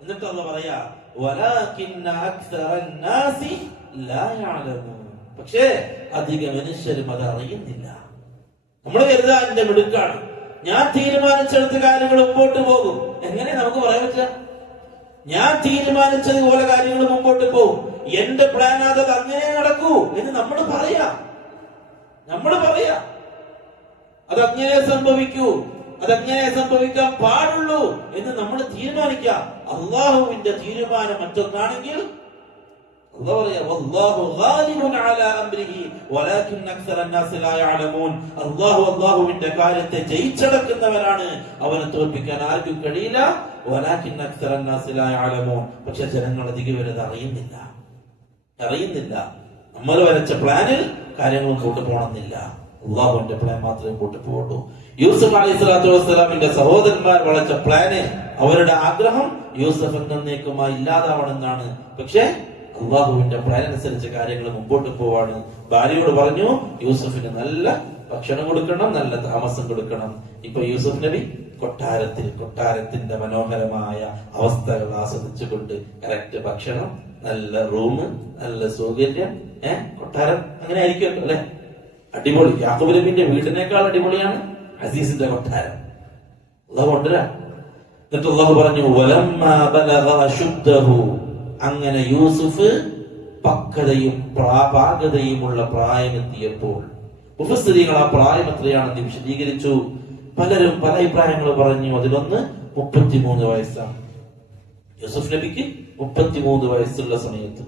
എന്നിട്ട് അള്ളാഹ് പറയാ, വലാകിന്ന അക്സറന്നാസി ലാ യഅലമൂൻ, പക്ഷേ അധിക മനുഷ്യരും അത് അറിയുന്നില്ല. നമ്മൾ കരുതാ എന്റെ മിടുക്കാണ്, ഞാൻ തീരുമാനിച്ചെടുത്ത കാര്യങ്ങൾ മുമ്പോട്ട് പോകും. എങ്ങനെ നമുക്ക് പറയാൻ പറ്റുക? ഞാൻ തീരുമാനിച്ചതുപോലെ കാര്യങ്ങൾ മുമ്പോട്ട് പോകും, എന്റെ പ്ലാൻ അത് അങ്ങനെ നടക്കൂ എന്ന് നമ്മൾ പറയാ, അതങ്ങനെ സംഭവിക്കൂ, അതങ്ങനെ സംഭവിക്കാൻ പാടുള്ളൂ എന്ന് നമ്മൾ തീരുമാനിക്കാം. അള്ളാഹുവിന്റെ തീരുമാനം മറ്റൊന്നാണെങ്കിൽ അള്ളാഹു പറയാ, വല്ലാഹു ഗാലിബുൻ അലാ അംരിഹി വലാകിൻ അക്സറന്നാസ് ലാ യഅലമൂൻ, അള്ളാഹുവിന്റെ കാര്യത്തെ ജയിച്ചടക്കുന്നവനാണ്, അവനെ തോൽപ്പിക്കാൻ ആർക്കും കഴിയില്ല. വലാകിൻ അക്സറന്നാസ് ലാ യഅലമൂൻ, പക്ഷെ ജനങ്ങൾ അധികം പേരത് അറിയുന്നില്ല. നമ്മൾ വരച്ച പ്ലാനിൽ കാര്യങ്ങൾ മുമ്പോട്ട് പോകണമെന്നില്ല, അള്ളാഹുവിന്റെ പ്ലാൻ മാത്രമേ മുമ്പോട്ട് പോകുള്ളൂ. യൂസുഫ് അലൈഹിസ്സലാത്തു വസ്സലാമിന്റെ സഹോദരന്മാർ വളച്ച പ്ലാന്, അവരുടെ ആഗ്രഹം യൂസുഫ് എന്നേക്കുമായി ഇല്ലാതാവണമെന്നാണ്. പക്ഷെ അള്ളാഹുവിന്റെ പ്ലാൻ അനുസരിച്ച് കാര്യങ്ങൾ മുമ്പോട്ട് പോവാണ്. ഭാര്യയോട് പറഞ്ഞു, യൂസുഫിന് നല്ല ഭക്ഷണം കൊടുക്കണം, നല്ല താമസം കൊടുക്കണം. ഇപ്പൊ യൂസുഫ് നബി കൊട്ടാരത്തിന്റെ മനോഹരമായ അവസ്ഥകൾ ആസ്വദിച്ചുകൊണ്ട്, കറക്റ്റ് ഭക്ഷണം, നല്ല റൂം, നല്ല സൗകര്യം, കൊട്ടാരം അങ്ങനെ ആയിരിക്കുമല്ലോ അല്ലെ, അടിപൊളി. യാക്കൂബ് നബിന്റെ വീടിനേക്കാൾ അടിപൊളിയാണ് അസീസിന്റെ കൊട്ടാരം. അള്ളാഹു കൊണ്ടുവരാ. എന്നിട്ട് അള്ളാഹു പറഞ്ഞു, വലമ്മാ ബലഗ അശുദ്ധഹു, അങ്ങനെ യൂസുഫ് പക്വതയും പാകതയുമുള്ള പ്രായമെത്തിയപ്പോൾ. മുഫസ്സിരീങ്ങൾ ആ പ്രായം എത്രയാണെന്ന് വിശദീകരിച്ചു. പലരും പല അഭിപ്രായങ്ങൾ പറഞ്ഞു. അതിലൊന്ന് 33 വയസ്സാണ്. യൂസുഫ് നബിക്ക് 33 വയസ്സുള്ള സമയത്ത്,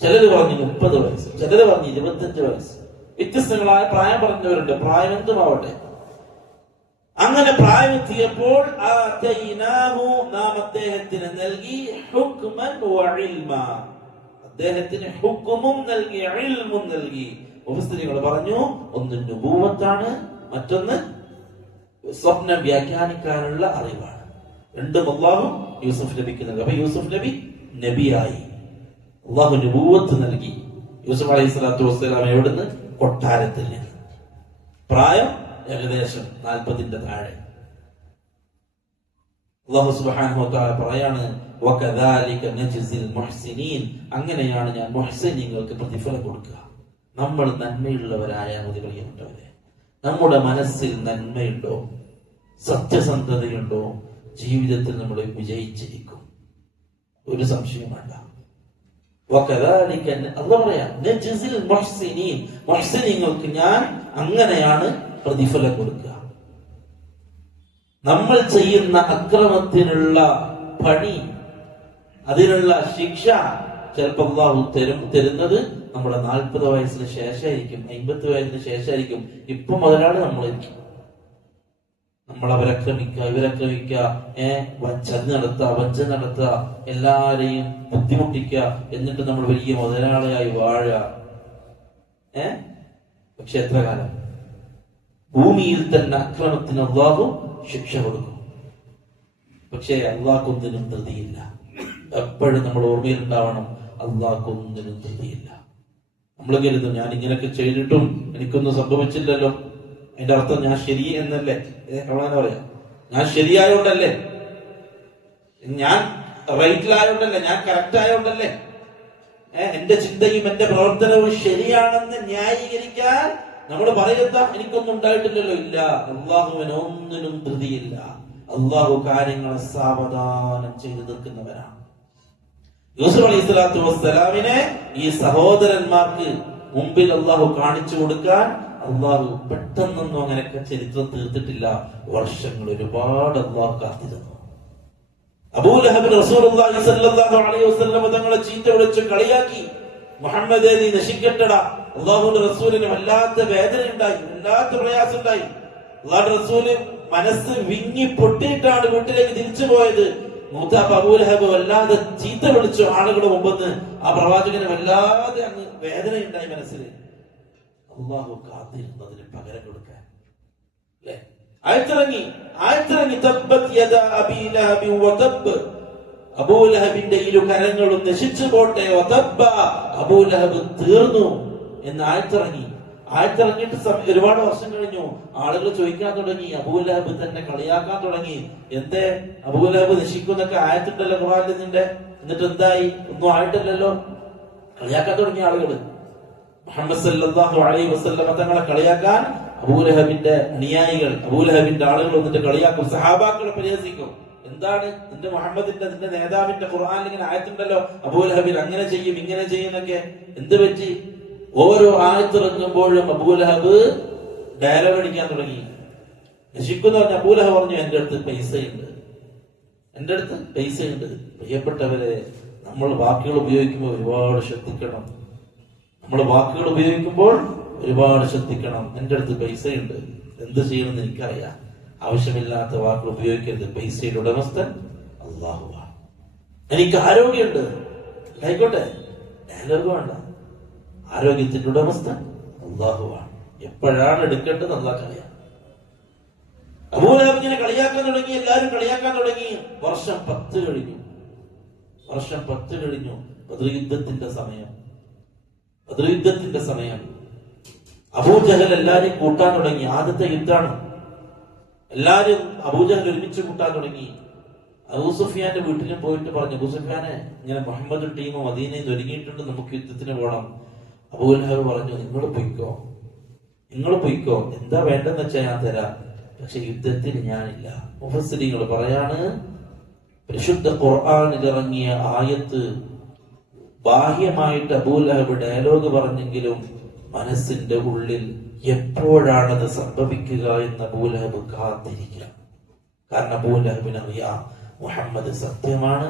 ചിലര് പറഞ്ഞു 30 വയസ്സ്, ചിലര് പറഞ്ഞു 25 വയസ്സ്. വ്യത്യസ്തങ്ങളായ പ്രായം പറഞ്ഞവരുണ്ട്. പ്രായം എന്തുമാവട്ടെ, അങ്ങനെ പ്രായമെത്തിയപ്പോൾ നാം അദ്ദേഹത്തിന് നൽകി ഹുക്മൻ വ ഇൽമ, അദ്ദേഹത്തിന് ഹുക്മും നൽകി, ഇൽമും നൽകി. മുഫസ്സിറുകൾ പറഞ്ഞു, ഒന്ന് നുബുവത്താണ്, മറ്റൊന്ന് സ്വപ്നം വ്യാഖ്യാനിക്കാനുള്ള അറിവാണ്. രണ്ടും അല്ലാഹു യൂസുഫ് നബിക്ക് നൽകി. അപ്പൊ യൂസുഫ് നബി നബിയായി. അല്ലാഹു നുബുവത്ത് നൽകി യൂസുഫ് അലൈഹി സ്വലാത്തു വസ്സലാം. എവിടുന്ന്? കൊട്ടാരത്തിൽ നിന്ന്. പ്രായം ഏകദേശം 40 താഴെ. അല്ലാഹു സുബ്ഹാനഹു വ തആല പറയാണ്, വകദാലിക നജ്സിൽ മുഹ്സിനീൻ, അങ്ങനെയാണ് ഞാൻ മുഹ്സിനീങ്ങൾക്ക് പ്രതിഫലം കൊടുക്കുക. നമ്മൾ നന്മയുള്ളവരായാൽ മതി പ്രിയപ്പെട്ടവരെ. നമ്മുടെ മനസ്സിൽ നന്മയുണ്ടോ, സത്യസന്ധതയുണ്ടോ, ജീവിതത്തിൽ നമ്മൾ വിജയിച്ചിരിക്കും. ഒരു സംശയം വേണ്ട. വകദാലിക അല്ലാഹു പറയാ, നജ്സിൽ മുഹ്സിനീൻ, മുഹ്സിനീങ്ങൾക്ക് ഞാൻ അങ്ങനെയാണ് പ്രതിഫലം കൊടുക്കുക. നമ്മൾ ചെയ്യുന്ന അക്രമത്തിനുള്ള പണി, അതിനുള്ള ശിക്ഷ ചിലപ്പോൾ അല്ലാഹു തരുന്നത് നമ്മുടെ 40 വയസ്സിന് ശേഷമായിരിക്കും, 50 വയസ്സിന് ശേഷമായിരിക്കും. ഇപ്പൊ മുതലാണ് നമ്മളായിരിക്കും. നമ്മളവരക്രമിക്കുക, ഇവരക്രമിക്കുക, വഞ്ചന നടത്തുക, എല്ലാരെയും ബുദ്ധിമുട്ടിക്കുക, എന്നിട്ട് നമ്മൾ വലിയ മുതലാളിയായി വാഴുക. പക്ഷെ എത്ര കാലം? ഭൂമിയിൽ തന്നെ അക്രമത്തിന് അല്ലാഹു ശിക്ഷ കൊടുക്കും. പക്ഷേ അല്ലാഹുക്കൊന്നിനും ധൃതിയില്ല. എപ്പോഴും നമ്മൾ ഓർമ്മയിലുണ്ടാവണം, അല്ലാഹുക്കൊന്നിനും ധൃതിയില്ല. നമ്മൾ കരുതും, ഞാൻ ഇങ്ങനെയൊക്കെ ചെയ്തിട്ടും എനിക്കൊന്നും സംഭവിച്ചില്ലല്ലോ, അതിന്റെ അർത്ഥം ഞാൻ ശരി എന്നല്ലേ? പറയാ, ഞാൻ ശരിയായോണ്ടല്ലേ, ഞാൻ റൈറ്റിലായോണ്ടല്ലേ, ഞാൻ കറക്റ്റ് ആയോണ്ടല്ലേ, എന്റെ ചിന്തയും എന്റെ പ്രവർത്തനവും ശരിയാണെന്ന് ന്യായീകരിക്കാൻ നമ്മൾ പറയുന്ന എനിക്കൊന്നും ഉണ്ടായിട്ടില്ലല്ലോ. ഇല്ല, അള്ളാഹുവിന് ഒന്നിനും ധൃതിയില്ല. അള്ളാഹു കാര്യങ്ങളെ സാവധാനം ചെയ്തു തീർക്കുന്നവരാണ്. യൂസുഫ് അലൈഹി സ്വലാത്തു വസ്സലാമിനെ ഈ സഹോദരന്മാർക്ക് മുമ്പിൽ അള്ളാഹു കാണിച്ചു കൊടുക്കാൻ അള്ളാഹു പെട്ടെന്നൊന്നും അങ്ങനെയൊക്കെ ചരിത്രം തീർത്തിട്ടില്ല. വർഷങ്ങൾ ഒരുപാട് അള്ളാഹു കാത്തിരുന്നു. അബൂലഹബ് റസൂലുള്ളാഹി സ്വല്ലല്ലാഹു അലൈഹി വസല്ലം തങ്ങളെ ചീത്ത വിളിച്ച് കളിയാക്കി. മുഹമ്മദേ, നീ നശിക്കട്ടടാ. അള്ളാഹുവിന്റെ റസൂലിന് വല്ലാത്ത വേദന ഉണ്ടായി, വല്ലാത്ത പ്രയാസം ഉണ്ടായി. അള്ളാഹുന്റെ റസൂല് മനസ്സ് വിങ്ങി പൊട്ടിയിട്ടാണ് വീട്ടിലേക്ക് തിരിച്ചു പോയത്. മൂത്താപ്പ് അബൂലഹബ് വല്ലാതെ ചീത്ത വിളിച്ചു ആളുകളുടെ മുമ്പെന്ന്. ആ പ്രവാചകന് വല്ലാതെ അങ്ങ് വേദന ഉണ്ടായി മനസ്സിൽ. അള്ളാഹു കാത്തിരുന്നതിന് പകരം കൊടുക്കാൻ അല്ലെ ആയത്തിറങ്ങി തബ്ബത് യദാ അബീ ലഹബിൻ വതബ്ബ്, അബൂലഹബിന്റെ ഇരു കരങ്ങളും നശിച്ചു പോട്ടെ, വതബ്ബ, അബൂലഹബ് തീർന്നു എന്ന് ആയത്തിറങ്ങി. ആയത്തിറങ്ങിയിട്ട് ഒരുപാട് വർഷം കഴിഞ്ഞു. ആളുകൾ ചോദിക്കാൻ തുടങ്ങി, അബൂലഹബ് തന്നെ കളിയാക്കാൻ തുടങ്ങി. എന്തേ അബൂലഹബ് നശിക്കുന്നൊക്കെ ആയത്തുണ്ടല്ലോ ഖുർആനിൽ നിന്റെ, എന്നിട്ട് എന്തായി? ഒന്നും ആയിട്ടില്ലല്ലോ. കളിയാക്കാൻ തുടങ്ങിയ ആളുകൾ. മുഹമ്മദ് സല്ലല്ലാഹു അലൈഹി വസല്ലം തങ്ങളെ കളിയാക്കാൻ അബൂലഹബിന്റെ അനുയായികൾ, അബൂലഹബിന്റെ ആളുകൾ വന്നിട്ട് കളിയാക്കും, സഹാബാക്കളെ പരിഹസിക്കും. എന്താണ് നിന്റെ മുഹമ്മദിന്റെ, നിന്റെ നേതാവിന്റെ ഖുർആനിൽ ഇങ്ങനെ ആയത്തുണ്ടല്ലോ, അബൂലഹബിൽ അങ്ങനെ ചെയ്യും ഇങ്ങനെ ചെയ്യുന്നൊക്കെ. എന്ത് പറ്റി? ഓരോ ആയത്തിറങ്ങുമ്പോഴും അബൂലഹബ് ഡയലോഗ് അടിക്കാൻ തുടങ്ങി. നശിക്കുന്ന പറഞ്ഞ അബൂലഹബ് പറഞ്ഞു, എന്റെ അടുത്ത് പൈസയുണ്ട്, എന്റെ അടുത്ത് പൈസയുണ്ട്. പ്രിയപ്പെട്ടവരെ, നമ്മൾ വാക്കുകൾ ഉപയോഗിക്കുമ്പോൾ ഒരുപാട് ശ്രദ്ധിക്കണം. നമ്മൾ വാക്കുകൾ ഉപയോഗിക്കുമ്പോൾ ഒരുപാട് ശ്രദ്ധിക്കണം. എന്റെ അടുത്ത് പൈസയുണ്ട്, എന്ത് ചെയ്യണമെന്ന് എനിക്കറിയാം. ആവശ്യമില്ലാത്ത വാക്കുകൾ ഉപയോഗിക്കരുത്. പൈസയുടെ ഉടമസ്ഥൻ അല്ലാഹുവാണ്. എനിക്ക് ആരോഗ്യമുണ്ട്, ആയിക്കോട്ടെ, ഡയലോഗ് വേണ്ട. ആരോഗ്യത്തിന്റെ ഉടമസ്ഥൻ അല്ലാഹുവാണ്. എപ്പോഴാണ് എടുക്കേണ്ടത് അല്ലാഹുവറിയാം. അബൂലഹബ് ഇങ്ങനെ കളിയാക്കാൻ തുടങ്ങി, എല്ലാരും കളിയാക്കാൻ തുടങ്ങി. വർഷം 10 കഴിഞ്ഞു. ബദർ യുദ്ധത്തിന്റെ സമയം. അബൂജഹൽ എല്ലാരും കൂട്ടാൻ തുടങ്ങി. ആദ്യത്തെ യുദ്ധമാണ്. എല്ലാരും അബൂജഹൽ ഒരുമിച്ച് കൂട്ടാൻ തുടങ്ങി. അബൂസുഫിയാന്റെ വീട്ടിലും പോയിട്ട് പറഞ്ഞു, അബൂസുഫിയാനെ, ഇങ്ങനെ മുഹമ്മദ് ടീം മദീനയിൽ ഒരുങ്ങിയിട്ടുണ്ട്, നമുക്ക് യുദ്ധത്തിന് പോകണം. അബൂലഹബ് പറഞ്ഞു, നിങ്ങൾ പൊയ്ക്കോ, എന്താ വേണ്ടെന്ന് വെച്ചാൽ ഞാൻ തരാം, പക്ഷെ യുദ്ധത്തിന് ഞാനില്ല. മുഫസ്സിരീങ്ങൾ പറയാണ്, പരിശുദ്ധ ഖുർആനിൽ ഇറങ്ങിയ ആയത്ത് ബാഹ്യമായിട്ട് അബൂലഹബ് ഡയലോഗ് പറഞ്ഞെങ്കിലും മനസ്സിന്റെ ഉള്ളിൽ എപ്പോഴാണത് സംഭവിക്കുക എന്ന് അബൂലഹബ് കാത്തിരിക്കുക. കാരണം അബൂലഹബിന് അറിയാം, മുഹമ്മദ് സത്യമാണ്,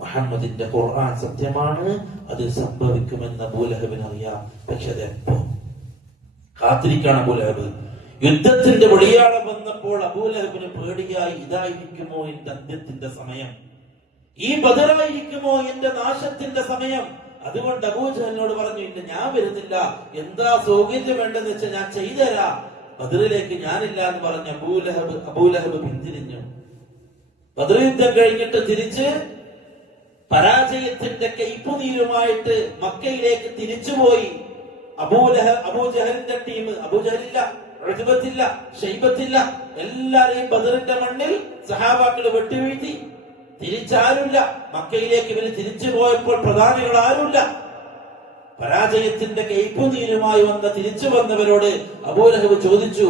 മുഹമ്മദിന്റെ ഖുർആൻ സത്യമാണ്, അത് സംഭവിക്കുമെന്ന് അബൂലഹബിന് അറിയാം. പക്ഷെ അതെപ്പോ കാത്തിരിക്കാണ് അബൂലഹബ്. യുദ്ധത്തിന്റെ വെളിയാളം വന്നപ്പോൾ അബൂലഹബിന് പേടിയായി. ഇതായിരിക്കുമോ എന്റെ അന്ത്യത്തിന്റെ സമയം? ഈ ബദറായിരിക്കുമോ എന്റെ നാശത്തിന്റെ സമയം? അതുകൊണ്ട് അബൂജഹലിനോട് പറഞ്ഞു, ഇല്ല ഞാൻ വരുന്നില്ല, എന്താ സൗകര്യം വേണ്ടെന്ന് വെച്ചാൽ ഞാൻ ചെയ്തുതരാം, ബദറിലേക്ക് ഞാനില്ല എന്ന് പറഞ്ഞ അബൂലഹബ് പിന്തിരിഞ്ഞു. ബദർ യുദ്ധം കഴിഞ്ഞിട്ട് തിരിച്ച് പരാജയത്തിന്റെ കൈപ്പുനീരുമായിട്ട് മക്കയിലേക്ക് തിരിച്ചുപോയി. അബൂജഹലിന്റെ ടീം, അബൂജഹലില്ല, ഉത്ബത്തില്ല, ഷൈബത്തില്ല, എല്ലാരെയും ബദറിന്റെ മണ്ണിൽ സഹാബാക്കൾ വെട്ടിവീഴ്ത്തി. തിരിച്ചാരുമില്ല. മക്കയിലേക്ക് ഇവര് തിരിച്ചു പോയപ്പോൾ പ്രധാനികൾ ആരുമില്ല. പരാജയത്തിന്റെ കൈപ്പുനീരുമായി തിരിച്ചു വന്നവരോട് അബൂലഹബ് ചോദിച്ചു,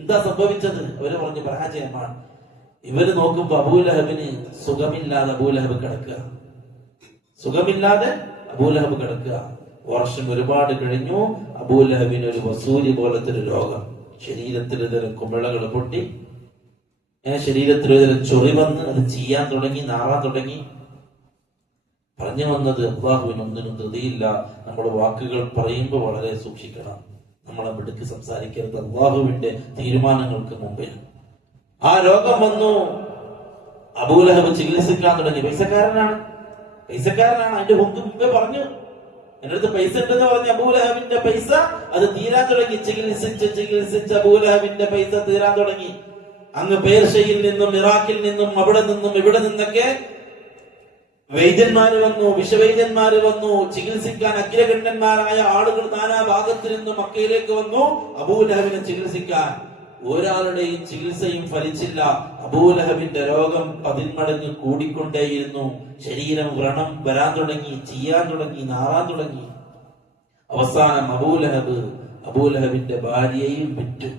എന്താ സംഭവിച്ചത്? അവര് പറഞ്ഞു, പരാജയമാണ്. ഇവര് നോക്കുമ്പോ അബൂലഹബിന് സുഖമില്ലാതെ അബൂലഹബ് കിടക്കുക, സുഖമില്ലാതെ അബൂലഹബ് കിടക്കുക. വർഷം ഒരുപാട് കഴിഞ്ഞു. അബൂലഹബിന് ഒരു വസൂരി പോലത്തെ ഒരു രോഗം, ശരീരത്തിൽ ഇതരം കുമിളകൾ പൊട്ടി, ശരീരത്തിൽ ഇതരം ചൊറി വന്ന് അത് ചെയ്യാൻ തുടങ്ങി, നാറാൻ തുടങ്ങി. പറഞ്ഞു വന്നത്, അള്ളാഹുവിന് ഒന്നിനും ധൃതിയില്ല. നമ്മുടെ വാക്കുകൾ പറയുമ്പോൾ വളരെ സൂക്ഷിക്കണം. നമ്മളെ മിടുക്ക് സംസാരിക്കരുത് അള്ളാഹുവിന്റെ തീരുമാനങ്ങൾക്ക് മുമ്പിൽ. ആ രോഗം വന്നു. അബൂലഹബ് ചികിത്സിക്കാൻ തുടങ്ങി. പൈസക്കാരനാണ്. അതിന്റെ മുമ്പേ പറഞ്ഞു, എന്റെ അടുത്ത് പൈസ ഉണ്ടെന്ന് പറഞ്ഞ അബൂലഹബിന്റെ പൈസ അത് തീരാൻ തുടങ്ങി. ചികിത്സിച്ച് അബൂലഹബിന്റെ പൈസ തീരാൻ തുടങ്ങി. അങ്ങ് പേർഷ്യയിൽ നിന്നും ഇറാഖിൽ നിന്നും അവിടെ നിന്നും ഇവിടെ നിന്നൊക്കെ വൈദ്യന്മാര് വന്നു, വിഷവൈദ്യന്മാര് വന്നു, ചികിത്സിക്കാൻ അഗ്രഗണ്യന്മാരായ ആളുകൾ നാനാ ഭാഗത്തു നിന്നും മക്കയിലേക്ക് വന്നു അബൂലഹബിനെ ചികിത്സിക്കാൻ. ഒരാളുടെയും ചികിത്സയും ഫലിച്ചില്ല. അബൂലഹബിന്റെ രോഗം 10 മടങ്ങ് കൂടിക്കൊണ്ടേയിരുന്നു. ശരീരം വ്രണം വരാൻ തുടങ്ങി, ചെയ്യാൻ തുടങ്ങി, നാറാൻ തുടങ്ങി. അവസാനം അബൂലഹബിന്റെ ഭാര്യയെയും വിറ്റു.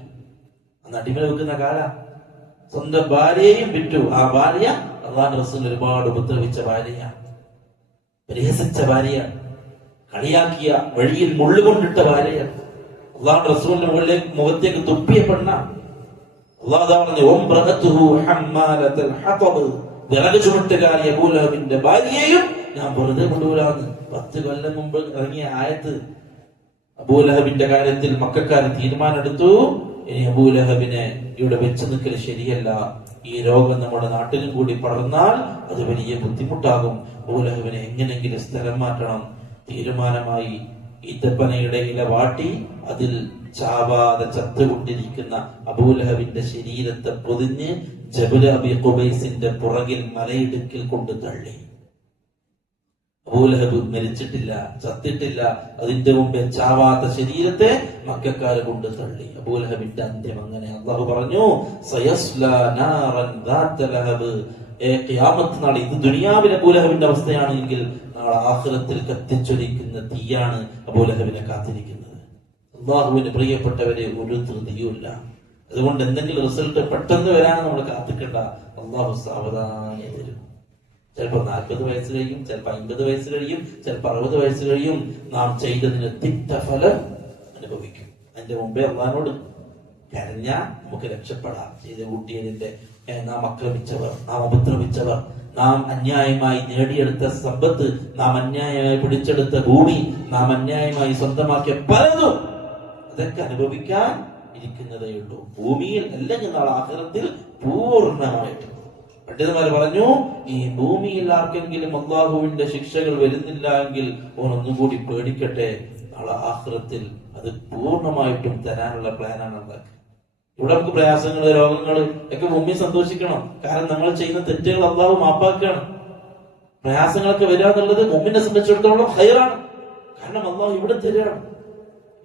അന്ന് അടിമ വെക്കുന്ന കാല. സ്വന്തം ഭാര്യയെയും വിറ്റു. ആ ഭാര്യ അല്ലാഹുവിന്റെ റസൂൽ ഒരുപാട് ഉപദ്രവിച്ച ഭാര്യയാണ്, പരിഹസിച്ച ഭാര്യയാണ്, കളിയാക്കിയ, വഴിയിൽ മുള്ളുകൊണ്ടിട്ട ഭാര്യയാണ്, അല്ലാഹുവിന്റെ റസൂലിന്റെ മുഖത്തേക്ക് തുപ്പിയ പെണ്ണാണ്. അല്ലാഹു പറഞ്ഞു, വിറക് ചുമട്ടുകാരി അബൂലഹബിന്റെ ഭാര്യയെയും ഞാൻ വെറുതെ കൊണ്ടുവരാന്ന്. 10 കൊല്ലം മുമ്പ് ഇറങ്ങിയ ആയത്ത്. അബൂലഹബിന്റെ കാര്യത്തിൽ മക്കക്കാരൻ തീരുമാനമെടുത്തു, ഇനി അബൂലഹബിനെ ഇവിടെ വെച്ച് നിൽക്കൽ ശരിയല്ല. ഈ രോഗം നമ്മുടെ നാട്ടിലും കൂടി പടർന്നാൽ അത് വലിയ ബുദ്ധിമുട്ടാകും. അബൂലഹബിനെ എങ്ങനെങ്കിലും സ്ഥലം മാറ്റണം. തീരുമാനമായി ഈത്തപ്പനയുടെ ഇല വാട്ടി അതിൽ ചാവാതെ ചത്തുകൊണ്ടിരിക്കുന്ന അബൂലഹബിന്റെ ശരീരത്തെ പൊതിഞ്ഞ് ജബൽ അബി ഖുബൈസിന്റെ പുറകിൽ മലയിടുക്കിൽ കൊണ്ട് തള്ളി. അബൂലഹബ് മരിച്ചിട്ടില്ല, ചത്തിട്ടില്ല. അതിന്റെ മുമ്പേ ചാവാത്ത ശരീരത്തെ മക്കക്കാര് കൊണ്ട് തള്ളി. അബൂലഹബിന്റെ അന്ത്യം അങ്ങനെ. അല്ലാഹു പറഞ്ഞു, സയസ്ലാ നാറൻ ദാത ലഹബ്. ഖിയാമത്ത് നാൾ ഇത് ദുനിയാവിലെ അബൂലഹബിന്റെ അവസ്ഥയാണെങ്കിൽ നാളെ ആഖിറത്തിൽ കത്തിച്ചൊലിക്കുന്ന തീയാണ് അബൂലഹബിനെ കാത്തിരിക്കുന്നത്. അല്ലാഹുവിന് പ്രിയപ്പെട്ടവരെ, ഒരു ധൃതിയുമില്ല. അതുകൊണ്ട് എന്തെങ്കിലും റിസൾട്ട് പെട്ടെന്ന് വരാൻ നമ്മൾ കാത്തിക്കണ്ട. അല്ലാഹു സാവധാനം തരും. ചിലപ്പോൾ 40 വയസ്സ് കഴിയും, ചിലപ്പോൾ 50 വയസ്സ് കഴിയും, ചിലപ്പോൾ 60 വയസ്സ് കഴിയും. നാം ചെയ്തതിന് തിക്തഫലം അനുഭവിക്കും. അതിന്റെ മുമ്പേ അള്ളാഹിനോട് കരഞ്ഞാൽ നമുക്ക് രക്ഷപ്പെടാം. ചെയ്ത് കൂട്ടിയതിന്റെ നാം ആക്രമിച്ചവർ, നാം ഉപദ്രവിച്ചവർ, നാം അന്യായമായി നേടിയെടുത്ത സമ്പത്ത്, നാം അന്യായമായി പിടിച്ചെടുത്ത ഭൂമി, നാം അന്യായമായി സ്വന്തമാക്കിയ പലതും, അതൊക്കെ അനുഭവിക്കാൻ ഇരിക്കുന്നതേ ഉള്ളൂ. ഭൂമിയിൽ അല്ലെങ്കിൽ നാളെ ആഖിറത്തിൽ പൂർണ്ണമായിട്ട്. പണ്ഡിതന്മാർ പറഞ്ഞു, ഈ ഭൂമിയിൽ ആർക്കെങ്കിലും അല്ലാഹുവിന്റെ ശിക്ഷകൾ വരുന്നില്ല എങ്കിൽ ഓൻ ഒന്നുകൂടി പേടിക്കട്ടെ. നാളെ ആഖിറത്തിൽ അത് പൂർണ്ണമായിട്ടും തരാനുള്ള പ്ലാനാണ് ഉണ്ടാക്കുക. ഇവിടെ നമുക്ക് പ്രയാസങ്ങള്, രോഗങ്ങള് ഒക്കെ ഭൂമി സന്തോഷിക്കണം. കാരണം നമ്മൾ ചെയ്യുന്ന തെറ്റുകൾ അല്ലാഹു മാപ്പാക്കുകയാണ്. പ്രയാസങ്ങളൊക്കെ വരിക എന്നുള്ളത് മുഅ്മിനെ സംബന്ധിച്ചിടത്തോളം ഖൈറാണ്. കാരണം അല്ലാഹു ഇവിടെ തരാണ്.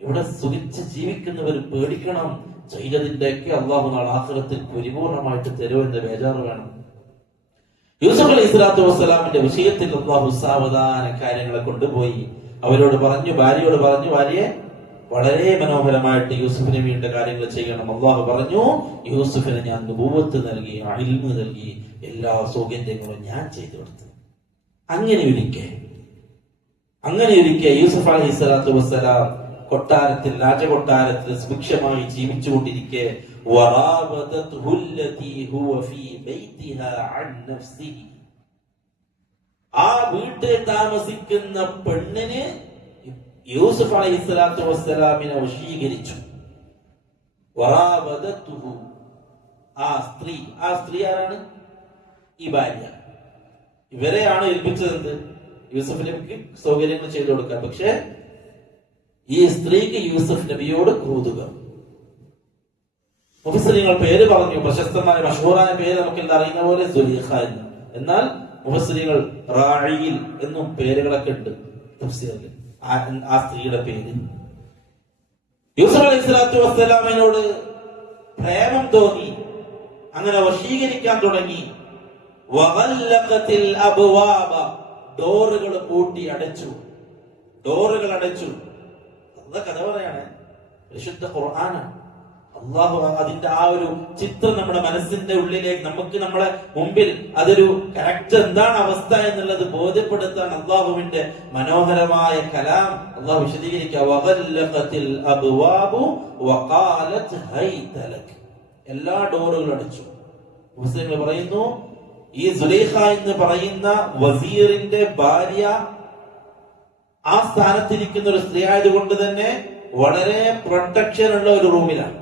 ഇവിടെ സുഖിച്ച് ജീവിക്കുന്നവർ പേടിക്കണം. ചെയ്തതിന്റെ ഒക്കെ അല്ലാഹു നാളെ ആഖിറത്തിൽ പരിപൂർണമായിട്ട് തരുമെന്ന് ബേജാറ് വേണം. യൂസുഫ് അലൈഹി സ്വലാത്തു വസ്സലാമിന്റെ വിഷയത്തിൽ അല്ലാഹു സാവധാന കാര്യങ്ങളെ കൊണ്ടുപോയി അവരോട് പറഞ്ഞു, ഭാര്യയോട് പറഞ്ഞു, ഭാര്യയെ വളരെ മനോഹരമായിട്ട് യൂസുഫിന് വേണ്ട കാര്യങ്ങൾ ചെയ്യണം. അല്ലാഹു പറഞ്ഞു, യൂസുഫിന് ഞാൻ നുബുവത്ത് നൽകി, ഇൽമ് നൽകി, എല്ലാ സൗകര്യങ്ങളും ഞാൻ ചെയ്തു കൊടുത്തു. അങ്ങനെ ഇരിക്കെ യൂസുഫ് അലൈഹി സ്വലാത്തു വസ്സലാം കൊട്ടാരത്തിൽ, രാജകൊട്ടാരത്തിൽ സുഭിക്ഷമായി ജീവിച്ചുകൊണ്ടിരിക്കെ ആ വീട്ടിൽ താമസിക്കുന്ന പെണ്ണിന് യൂസുഫ് അലൈഹി സ്വലാത്തു വസ്സലാമിനെ വശീകരിച്ചു. ആ സ്ത്രീ ആരാണ്? ഈ ഭാര്യ. ഇവരെയാണ് ഏൽപ്പിച്ചത്. യൂസുഫ് നബിക്ക് സൗകര്യങ്ങൾ ചെയ്തു കൊടുക്കാം. പക്ഷെ ഈ സ്ത്രീക്ക് യൂസുഫ് നബിയോട് ക്രൂതുക. മുഫസ്സിറുകൾ പേര് പറഞ്ഞു, പ്രശസ്തമായ മഷഹൂറായ പേര് നമുക്ക് അറിയുന്ന പോലെ സുലൈഖ എന്ന്. എന്നാൽ മുഫസ്സിറുകൾ റായിയിൽ എന്നും പേരുകളൊക്കെ ഉണ്ട് തഫ്സീറിൽ ആ സ്ത്രീയുടെ പേര്. യൂസുഫ് അലൈഹി സ്വലാത്തു വസ്സലാമിനോട് പ്രേമം തോന്നി, അങ്ങനെ വശീകരിക്കാൻ തുടങ്ങി. വഗല്ലഖത്തിൽ അബ്വാബ, ഡോറുകൾ പൂട്ടി അടച്ചു, ഡോറുകൾ അടച്ചു. അള്ള കഥ പറയാണ്, വിശുദ്ധ ഖുർആനാണ്. അള്ളാഹു അതിന്റെ ആ ഒരു ചിത്രം നമ്മുടെ മനസ്സിന്റെ ഉള്ളിലേക്ക്, നമുക്ക് നമ്മളെ മുമ്പിൽ അതൊരു കറക്റ്റ് എന്താണ് അവസ്ഥ എന്നുള്ളത് ബോധ്യപ്പെടുത്താൻ അള്ളാഹുവിന്റെ മനോഹരമായ കലാം അള്ളാഹു വിശദീകരിക്കുക. വഗല്ലഖത്തിൽ അബ്വാബു വഖാലത് ഹൈത ലക്, എല്ലാ ഡോറുകളും അടച്ചു. മുസ്ലിങ്ങൾ പറയുന്നു, ഈ സുലൈഖ എന്ന് പറയുന്ന വസീറിന്റെ ഭാര്യ ആ സ്ഥാനത്തിരിക്കുന്ന ഒരു സ്ത്രീ ആയതുകൊണ്ട് തന്നെ വളരെ പ്രൊട്ടക്ഷൻ ഉള്ള ഒരു റൂമിലാണ്.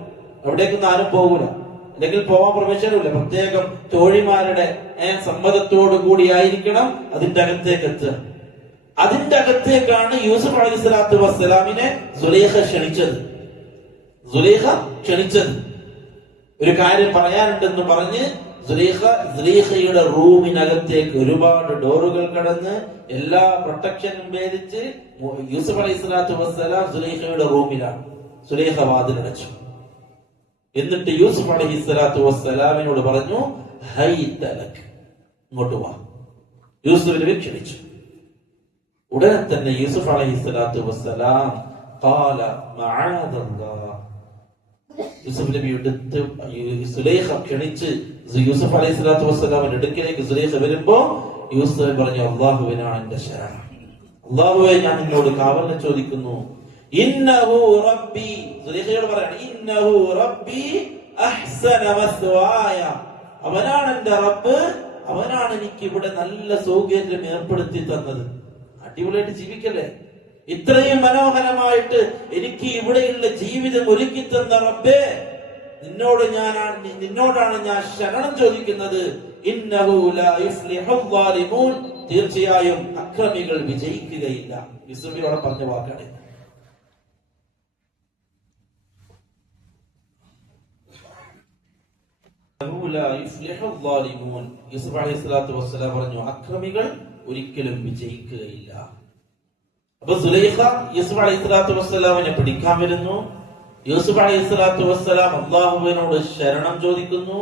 അവിടേക്കൊന്നും ആരും പോകൂല, അല്ലെങ്കിൽ പോവാൻ പ്രവേശനമില്ല. പ്രത്യേകം തോഴിമാരുടെ സമ്മതത്തോടു കൂടിയായിരിക്കണം അതിന്റെ അകത്തേക്ക് എത്തുക. അതിന്റെ അകത്തേക്കാണ് യൂസുഫ് അലൈഹി സ്വലാത്തു വസ്സലാമിനെ സുലൈഖ ക്ഷണിച്ചത്. ഒരു കാര്യം പറയാനുണ്ടെന്ന് പറഞ്ഞ് സുലൈഖയുടെ റൂമിനകത്തേക്ക് ഒരുപാട് ഡോറുകൾ കടന്ന് എല്ലാ പ്രൊട്ടക്ഷനും ഭേദിച്ച് യൂസുഫ് അലൈഹി സ്വലാത്തു വസ്സലാം സുലൈഖയുടെ റൂമിലാണ്. സുലൈഖ വാതിലടച്ചു. എന്നിട്ട് യൂസുഫ് അലൈഹി സ്വലാത്തു വസ്സലാമിനോട് പറഞ്ഞു, ഹൈത ലക്, ഇങ്ങോട്ട് വാ. യൂസുഫ് നബി ക്ഷണിച്ചു. ഉടനെ തന്നെ യൂസുഫ് അലൈഹി സ്വലാത്തു വസ്സലാം ഖാല മഅദല്ലാഹ്, യൂസുഫ് നബി എടുത്ത് സുലൈഖ ക്ഷണിച്ച് യൂസുഫ് അലൈഹി സ്വലാത്തു വസ്സലാമിന്റെ അടുക്കിലേക്ക് സുലൈഖ വരുമ്പോ യൂസുഫ് പറഞ്ഞു, അള്ളാഹുവിനാണ് എന്റെ ശരണം, അള്ളാഹുവെ ഞാൻ നിന്നോട് കാവലിനെ ചോദിക്കുന്നു. ഇന്നഹു റബ്ബി, സുലൈഖയോട് പറയാണ്, ഇന്നഹു റബ്ബി അഹ്സന മസ്വായ, അവനാണ് എന്റെ റബ്ബ്, അവനാണ് എനിക്ക് ഇവിടെ നല്ല സൗകര്യം ഏർപ്പെടുത്തി തന്നത്. അടിപൊളിയായിട്ട് ജീവിക്കല്ലേ, ഇത്രയും മനോഹരമായിട്ട് എനിക്ക് ഇവിടെയുള്ള ജീവിതം ഒരുക്കി തന്ന റബ്ബേ, നിന്നോടാണ് ഞാൻ ശരണം ചോദിക്കുന്നത്. ഇന്നഹു ലാ യുഫ്ലിഹുൽ ളാലിമൂൻ, തീർച്ചയായും അക്രമികൾ വിജയിക്കുകയില്ല. യൂസുഫിനോട് പറഞ്ഞ വാക്കാണ്. യൂസുഫ് അലൈഹി സ്വലാത്തു വസ്സലാം പറഞ്ഞു, അക്രമികൾ ഒരിക്കലും വിജയിക്കുകയില്ല. അപ്പൊ സുലൈഖ യൂസുഫ് അലൈഹി സ്വലാത്തു വസ്സലാമിനെ പിടിക്കാൻ വരുന്നു. യൂസുഫ് അലൈഹി സ്വലാത്തു വസ്സലാം അള്ളാഹുവിനോട് ശരണം ചോദിക്കുന്നു.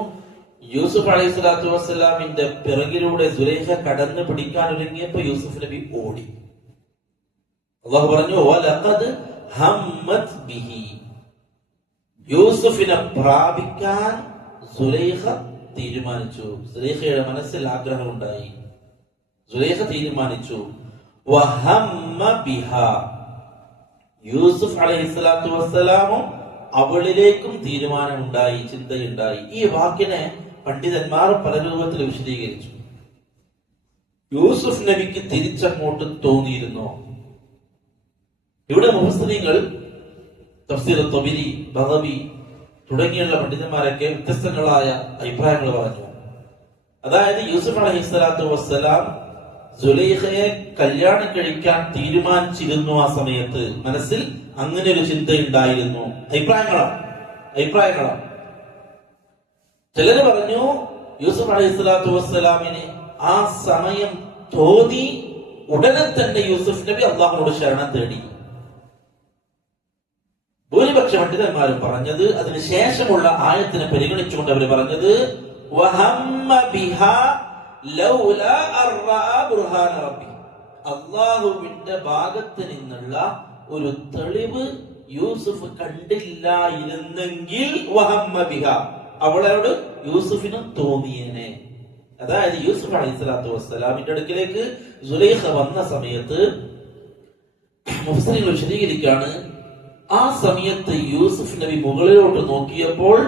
യൂസുഫ് അലൈഹി സ്വലാത്തു വസ്സലാമിന്റെ പിറകിലൂടെ സുലൈഖ കടന്ന് പിടിക്കാൻ ഒരുങ്ങിയപ്പോ യൂസുഫ് നബി ഓടി. അള്ളാഹു പറഞ്ഞു, വലഖദ് ഹമ്മത് ബിഹി, യൂസുഫിനെ പ്രാപിക്കാൻ സുലൈഖ തീരുമാനിച്ചു. സുലൈഖയുടെ മനസ്സിൽ ആഗ്രഹമുണ്ടായി. സുലൈഖ തീരുമാനിച്ചു. വഹമ്മ ബിഹാ, യൂസുഫ് അലൈഹി സ്വലാത്തു വസ്സലാമും അവളിലേക്കും തീരുമാനമുണ്ടായി, ചിന്തയുണ്ടായി. ഈ വാക്കിനെ പണ്ഡിതന്മാർ പല രൂപത്തിൽ വിശദീകരിച്ചു. യൂസുഫ് നബിക്ക് തിരിച്ചങ്ങോട്ട് തോന്നിയിരുന്നോ? ഇവിടെ മുഫസ്സിറുകൾ തഫ്സീർ തബരി, ബഗവി തുടങ്ങിയുള്ള പണ്ഡിതന്മാരൊക്കെ വ്യത്യസ്തങ്ങളായ അഭിപ്രായങ്ങൾ പറഞ്ഞു. അതായത് യൂസുഫ് അലൈഹി സ്വലാത്തു വസ്സലാം സുലൈഖയെ കല്യാണം കഴിക്കാൻ തീരുമാനിച്ചിരുന്നു. ആ സമയത്ത് മനസ്സിൽ അങ്ങനെ ഒരു ചിന്തയുണ്ടായിരുന്നു. അഭിപ്രായങ്ങളാണ്. ചിലര് പറഞ്ഞു യൂസുഫ് അലൈഹി സ്വലാത്തു വസ്സലാമിന് ആ സമയം തോന്നി, ഉടനെ തന്നെ യൂസുഫ് നബി അള്ളാഹുവിനോട് ശരണം തേടി. ഭൂരിപക്ഷ പണ്ഡിതന്മാരും പറഞ്ഞത് അതിന് ശേഷമുള്ള ആയത്തിനെ പരിഗണിച്ചുകൊണ്ട് അവർ പറഞ്ഞത് വഹമ്മ ബിഹാ ലൗലാ അർറാ ബുർഹാന റബ്ബി, അള്ളാഹുവിന്റെ ഭാഗത്ത് നിന്നുള്ള ഒരു തെളിവ് യൂസുഫ് കണ്ടില്ലായിരുന്നെങ്കിൽ വഹമ്മ ബിഹാ, അവളോട് യൂസുഫിന് തോന്നിയേനെ. അതായത് യൂസുഫ് അലൈഹി സ്വലാത്തു വസ്സലാമിന്റെ അടുക്കിലേക്ക് സുലൈഖ വന്ന സമയത്ത് മുഫസ്സിറുകൾ വിശദീകരിക്കാണ്, ആ സമയത്ത് യൂസുഫ് നബി മുകളിലോട്ട് നോക്കിയപ്പോൾ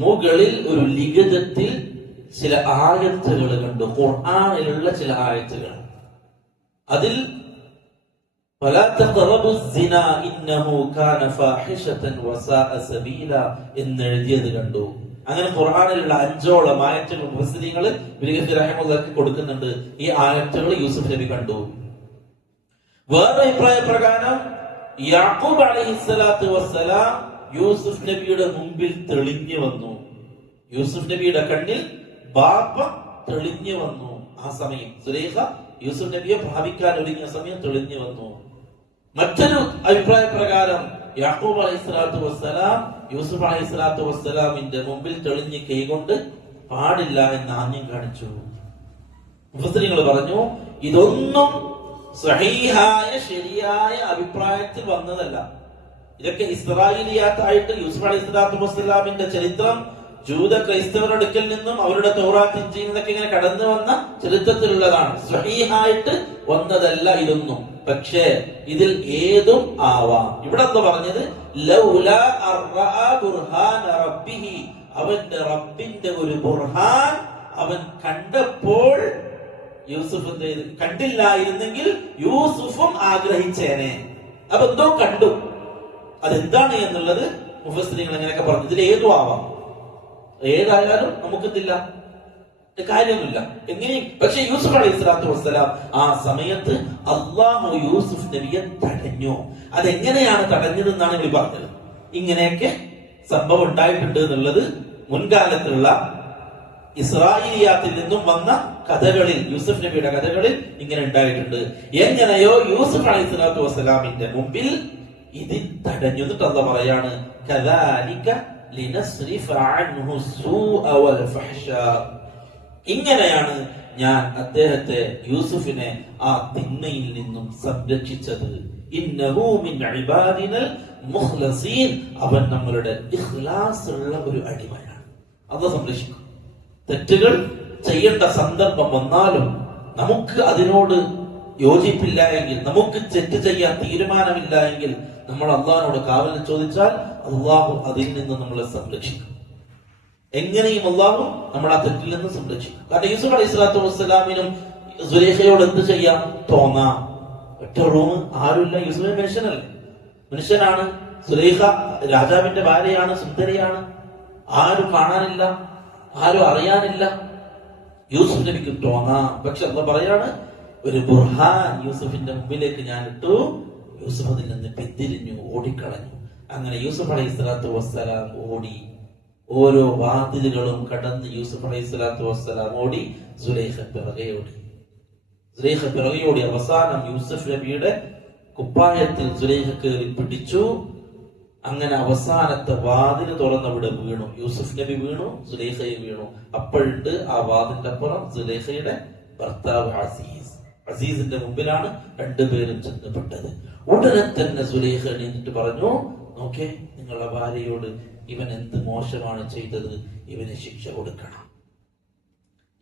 മുകളിൽ ഒരു ലിഖിതത്തിൽ ചില ആയത്തുകൾ കണ്ടു. ഖുർആനിലുള്ള ചില ആയത്തുകൾ. അതിൽ ഫലാ തഖറബു സിനാ ഇന്നഹു കാന ഫാഹിഷതൻ വസാഅ സബീല എന്നെഴുതിയത് കണ്ടു. അങ്ങനെ ഖുർആനിലുള്ള 5ഓളം ആയത്തുകൾ മുഫസ്സിറുകൾ റഹിമഹുല്ലാഹ് കൊടുക്കുന്നുണ്ട്. ഈ ആയത്തുകൾ യൂസുഫ് നബി കണ്ടു. വേറെ അഭിപ്രായ പ്രകാരം യാക്കൂബ് അലൈഹിസ്സലാത്തു വസ്സലാം യൂസുഫ് നബിയുടെ മുമ്പിൽ തെളിഞ്ഞു വന്നു. യൂസുഫ് നബിയുടെ കണ്ണിൽ ബാപ്പ തെളിഞ്ഞു വന്നു. ആ സമയം സുലൈഖ യൂസുഫ് നബിയെ പ്രാപിക്കാൻ ഒരുങ്ങിയ സമയം തെളിഞ്ഞു വന്നു. മറ്റൊരു അഭിപ്രായ പ്രകാരം യാക്കൂബ് അലൈഹിസ്സലാത്തു വസ്സലാം യൂസുഫ് അലൈഹിസ്സലാത്തു വസ്സലാമിന്റെ മുമ്പിൽ തെളിഞ്ഞ് കൈകൊണ്ട് പാടില്ല എന്ന് ആംഗ്യം കാണിച്ചു. മുഫസ്സിറുകൾ പറഞ്ഞു ഇതൊന്നും സഹീഹായ ശരിയായ അഭിപ്രായത്തിൽ വന്നതല്ല. ഇതൊക്കെ ഇസ്രായേലിയാത്തായിട്ട് യൂസുഫ് അലൈഹിസ്സലാത്തു വസ്സലാമിന്റെ ചരിത്രം ജൂത ക്രൈസ്തവരുടെ അടുക്കൽ നിന്നും അവരുടെ തൗറാത്ത് ഇഞ്ചീൽ നിന്നൊക്കെ ഇങ്ങനെ കടന്നു വന്ന ചരിത്രത്തിലുള്ളതാണ്. സ്വഹീഹായിട്ട് വന്നതല്ല ഇതൊന്നും. പക്ഷേ ഇതിൽ ഏതും ആവാം. ഇവിടെ എന്താ പറഞ്ഞത്? ലൗലാ അർറഅ ബുർഹാന റബ്ബിഹി, അവന്റെ റബ്ബിന്റെ ഒരു ബുർഹാൻ അവൻ കണ്ടപ്പോൾ യൂസുഫ് കണ്ടില്ലായിരുന്നെങ്കിൽ യൂസുഫും ആഗ്രഹിച്ചേനെ. അപ്പൊ എന്തോ കണ്ടു, അതെന്താണ് എന്നുള്ളത് മുഫസ്സിറുകൾ അങ്ങനെയൊക്കെ പറഞ്ഞു. ഇതിൽ ഏതും ആവാം, ഏതായാലും നമുക്കിതില്ല കാര്യമൊന്നുമില്ല എങ്ങനെയും. പക്ഷെ യൂസുഫ് അലൈഹിസ്സലാത്തു വസ്സലാം ആ സമയത്ത് അള്ളാഹു യൂസുഫ് നബിയെ തടഞ്ഞു. അതെങ്ങനെയാണ് തടഞ്ഞതെന്നാണ് ഇവിടെ പറഞ്ഞത്. ഇങ്ങനെയൊക്കെ സംഭവം ഉണ്ടായിട്ടുണ്ട് എന്നുള്ളത് മുൻകാലത്തുള്ള ഇസ്രായേലിയാത്തിൽ നിന്നും വന്ന കഥകളിൽ, യൂസുഫ് നബിയുടെ കഥകളിൽ ഇങ്ങനെ ഉണ്ടായിട്ടുണ്ട്. എങ്ങനെയോ യൂസുഫ് അലൈഹിസ്സലാത്തു വസ്സലാമിന്റെ മുമ്പിൽ ഇതിൽ തടഞ്ഞു. എന്നിട്ട് എന്താ പറയാണ്? കദാലിക ലിനസ്രിഫ അൻഹു സൂഅ വൽ ഫഹ്ശാ, ഇങ്ങനെയാണ് ഞാൻ അദ്ദേഹത്തെ യൂസുഫിനെ ആ തിന്മയിൽ നിന്നും സംരക്ഷിച്ചത്. ഇന്നഹു മിൻ ഇബാദിനൽ മുഖ്ലസീൻ, അവൻ നമ്മളുടെ ഇഖ്ലാസ് ഉള്ള ഒരു അടിമയാണ്. അല്ലാഹു സംരക്ഷിക്കും. തെറ്റുകൾ ചെയ്യേണ്ട സന്ദർഭം വന്നാലും നമുക്ക് അതിനോട് യോജിപ്പില്ല എങ്കിൽ, നമുക്ക് തെറ്റ് ചെയ്യാൻ തീരുമാനമില്ല എങ്കിൽ നമ്മൾ അള്ളാഹിനോട് കാവൽ ചോദിച്ചാൽ അള്ളാഹു അതിൽ നിന്ന് നമ്മളെ സംരക്ഷിക്കും. എങ്ങനെയും അള്ളാഹു നമ്മൾ ആ തെറ്റിൽ നിന്ന് സംരക്ഷിക്കും. കാരണം യൂസുഫ് അലൈഹിസ്സലാത്തു വസ്സലാമിനും സുലൈഖയോട് എന്ത് ചെയ്യാം തോന്നാം. ഒറ്റ റൂം, ആരുമില്ല. യൂസുഫ് മനുഷ്യനല്ലേ, മനുഷ്യനാണ്. സുലൈഖ രാജാവിന്റെ ഭാര്യയാണ്, സുന്ദരിയാണ്. ആരും കാണാനില്ല, ആരും അറിയാനില്ല. യൂസുഫ് നബിക്ക് തോന്നാം. പക്ഷെ എന്താ പറയാണ്? ഒരു ബുർഹാൻ യൂസുഫിന്റെ മുമ്പിലേക്ക് ഞാൻ ഇട്ടു. യൂസുഫ് അതിൽ നിന്ന് പിന്തിരിഞ്ഞു, ഓടിക്കളഞ്ഞു. അങ്ങനെ യൂസുഫ് അലൈഹിസ്സലാത്തു വസ്സലാം ഓടി. ഓരോ വാതിലുകളും കടന്ന് യൂസുഫ് അലൈഹിസ്സലാത്തു വസ്സലാം ഓടി. സുലൈഖ പിറകെയോടി. അവസാനം യൂസുഫ് നബിയുടെ കുപ്പായത്തിൽ സുലൈഖ കയറി പിടിച്ചു. അങ്ങനെ അവസാനത്തെ വാതിൽ തുറന്നവിടെ വീണു. യൂസുഫ് നബി വീണു, സുലൈഖയും വീണു. അപ്പോഴുണ്ട് ആ വാതിന്റെ അപ്പുറം സുലൈഖയുടെ ഭർത്താവ് അസീസിന്റെ മുമ്പിലാണ് രണ്ടുപേരും ചെന്നപ്പെട്ടത്. ഉടനെ തന്നെ സുലൈഖ എണീറ്റിട്ട് പറഞ്ഞു, നോക്കേ, നിങ്ങളുടെ ഭാര്യയോട് ഇവൻ എന്ത് മോശമാണ് ചെയ്തത്, ഇവന് ശിക്ഷ കൊടുക്കണം,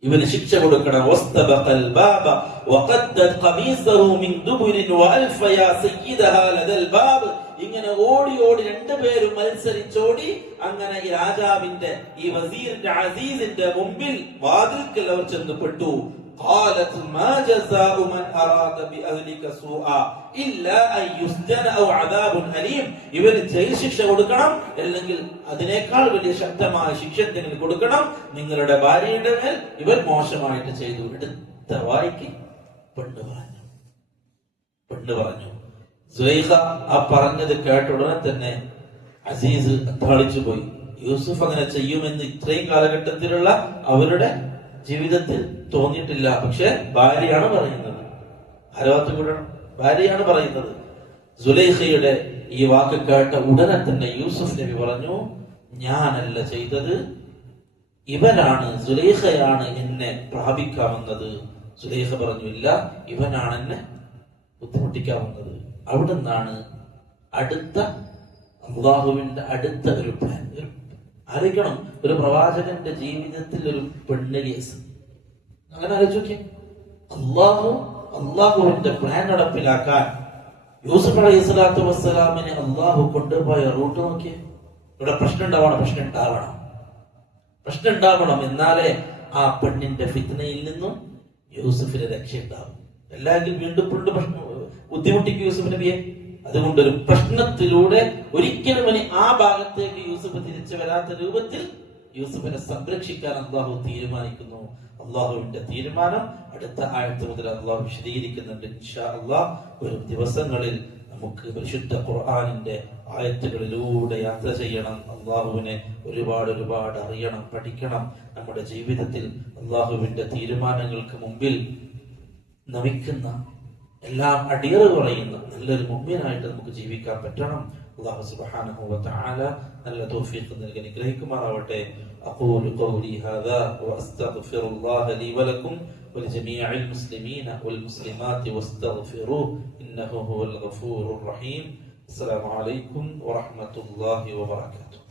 ഇവന് ശിക്ഷ കൊടുക്കണം. ഇങ്ങനെ ഓടി ഓടി രണ്ടുപേരും മത്സരിച്ചോടി. അങ്ങനെ ഈ രാജാവിന്റെ, ഈ വസീറിന്റെ, അസീസിന്റെ മുമ്പിൽ വാതിൽക്കൽ അവർ ചെന്നപ്പെട്ടു. قالت ما جزاء من أراد بأهلك سوءا إلا أن يسجن أو عذاب أليم, ഇവന് ജയിൽ ശിക്ഷ കൊടുക്കണം, അല്ലെങ്കിൽ അതിനേക്കാൾ വലിയ ശക്തമായ ശിക്ഷ എന്തെങ്കിലും കൊടുക്കണം. നിങ്ങളുടെ ഭാര്യയുടെ മേൽ ഇവൻ മോശമായിട്ട് ചെയ്തു. എടുത്ത വായിക്ക് പെണ്ണ് പറഞ്ഞു. സുലൈഖ ആ പറഞ്ഞത് കേട്ട ഉടനെ തന്നെ അസീസ് അന്താളിച്ചു പോയി. യൂസുഫ് അങ്ങനെ ചെയ്യുമെന്ന് ഇത്രയും കാലഘട്ടത്തിലുള്ള അവരുടെ ജീവിതത്തിൽ തോന്നിയിട്ടില്ല. പക്ഷെ ഭാര്യയാണ് പറയുന്നത്. ആരവാത്ത് കൂടണം, ഭാര്യയാണ് പറയുന്നത്. സുലൈഖയുടെ ഈ വാക്ക് കേട്ട ഉടനെ തന്നെ യൂസുഫ് നബി പറഞ്ഞു, ഞാനല്ല ചെയ്തത്, ഇവനാണ്, സുലൈഖയാണ് എന്നെ പ്രാപിക്കാവുന്നത്. സുലൈഖ പറഞ്ഞു, ഇല്ല, ഇവനാണ് എന്നെ ബുദ്ധിമുട്ടിക്കാവുന്നത്. അവിടെ നിന്നാണ് അടുത്ത അള്ളാഹുവിന്റെ അടുത്ത ഒരു പ്ലാൻ. ആലോചിക്കണം, ഒരു പ്രവാചകന്റെ ജീവിതത്തിൽ ഒരു പെണ്ണ് കേസ്. അങ്ങനെ ആലോചിച്ചോക്കെ, അള്ളാഹുവിന്റെ പ്ലാൻ നടപ്പിലാക്കാൻ യൂസുഫ് അലൈഹിസ്സലാത്തു വസ്സലാമിനെ അള്ളാഹു കൊണ്ടുപോയ റൂട്ട് നോക്കിയേ. ഇവിടെ പ്രശ്നം ഉണ്ടാവണം, എന്നാലേ ആ പെണ്ണിന്റെ ഫിത്നയിൽ നിന്നും യൂസുഫിന് രക്ഷയുണ്ടാവും. അല്ലെങ്കിൽ വീണ്ടും പ്രശ്നം ബുദ്ധിമുട്ടിക്കും യൂസുഫ് നബിയെ. അതുകൊണ്ടൊരു പ്രശ്നത്തിലൂടെ ഒരിക്കലും ആ ഭാഗത്തേക്ക് യൂസുഫ് തിരിച്ചു വരാത്ത രൂപത്തിൽ യൂസുഫിനെ സംരക്ഷിക്കാൻ അള്ളാഹു തീരുമാനിക്കുന്നു. അള്ളാഹുവിന്റെ തീരുമാനം അടുത്ത ആയത്ത് മുതൽ അള്ളാഹു വിശദീകരിക്കുന്നുണ്ട്. ഇൻഷാ അള്ളാഹ് വരും ദിവസങ്ങളിൽ നമുക്ക് പരിശുദ്ധ ഖുർആനിന്റെ ആയത്തുകളിലൂടെ യാത്ര ചെയ്യണം. അള്ളാഹുവിനെ ഒരുപാട് അറിയണം, പഠിക്കണം. നമ്മുടെ ജീവിതത്തിൽ അള്ളാഹുവിന്റെ തീരുമാനങ്ങൾക്ക് മുമ്പിൽ നമിക്കുന്ന, എല്ലാം അടിയറ് പറയുന്ന നല്ലൊരു മുഅ്മിനായിട്ട് നമുക്ക് ജീവിക്കാൻ പറ്റണം. അല്ലാഹു സുബ്ഹാനഹു വ തആല നല്ല തൗഫീഖ് നൽകി അനുഗ്രഹിക്കുമാറാവട്ടെ. അഖൂലു ഖൗലി ഹാദാ വഅസ്തഗ്ഫിറുല്ലാഹ ലീ വലക്കും വലിജമീഇൽ മുസ്ലിമീന വൽ മുസ്ലിമാത്തി വസ്തഗ്ഫിറൂഹു ഇന്നഹു ഹുവൽ ഗഫൂറുർ റഹീം. അസ്സലാമു അലൈക്കും വറഹ്മത്തുള്ളാഹി വബറകാതുഹു.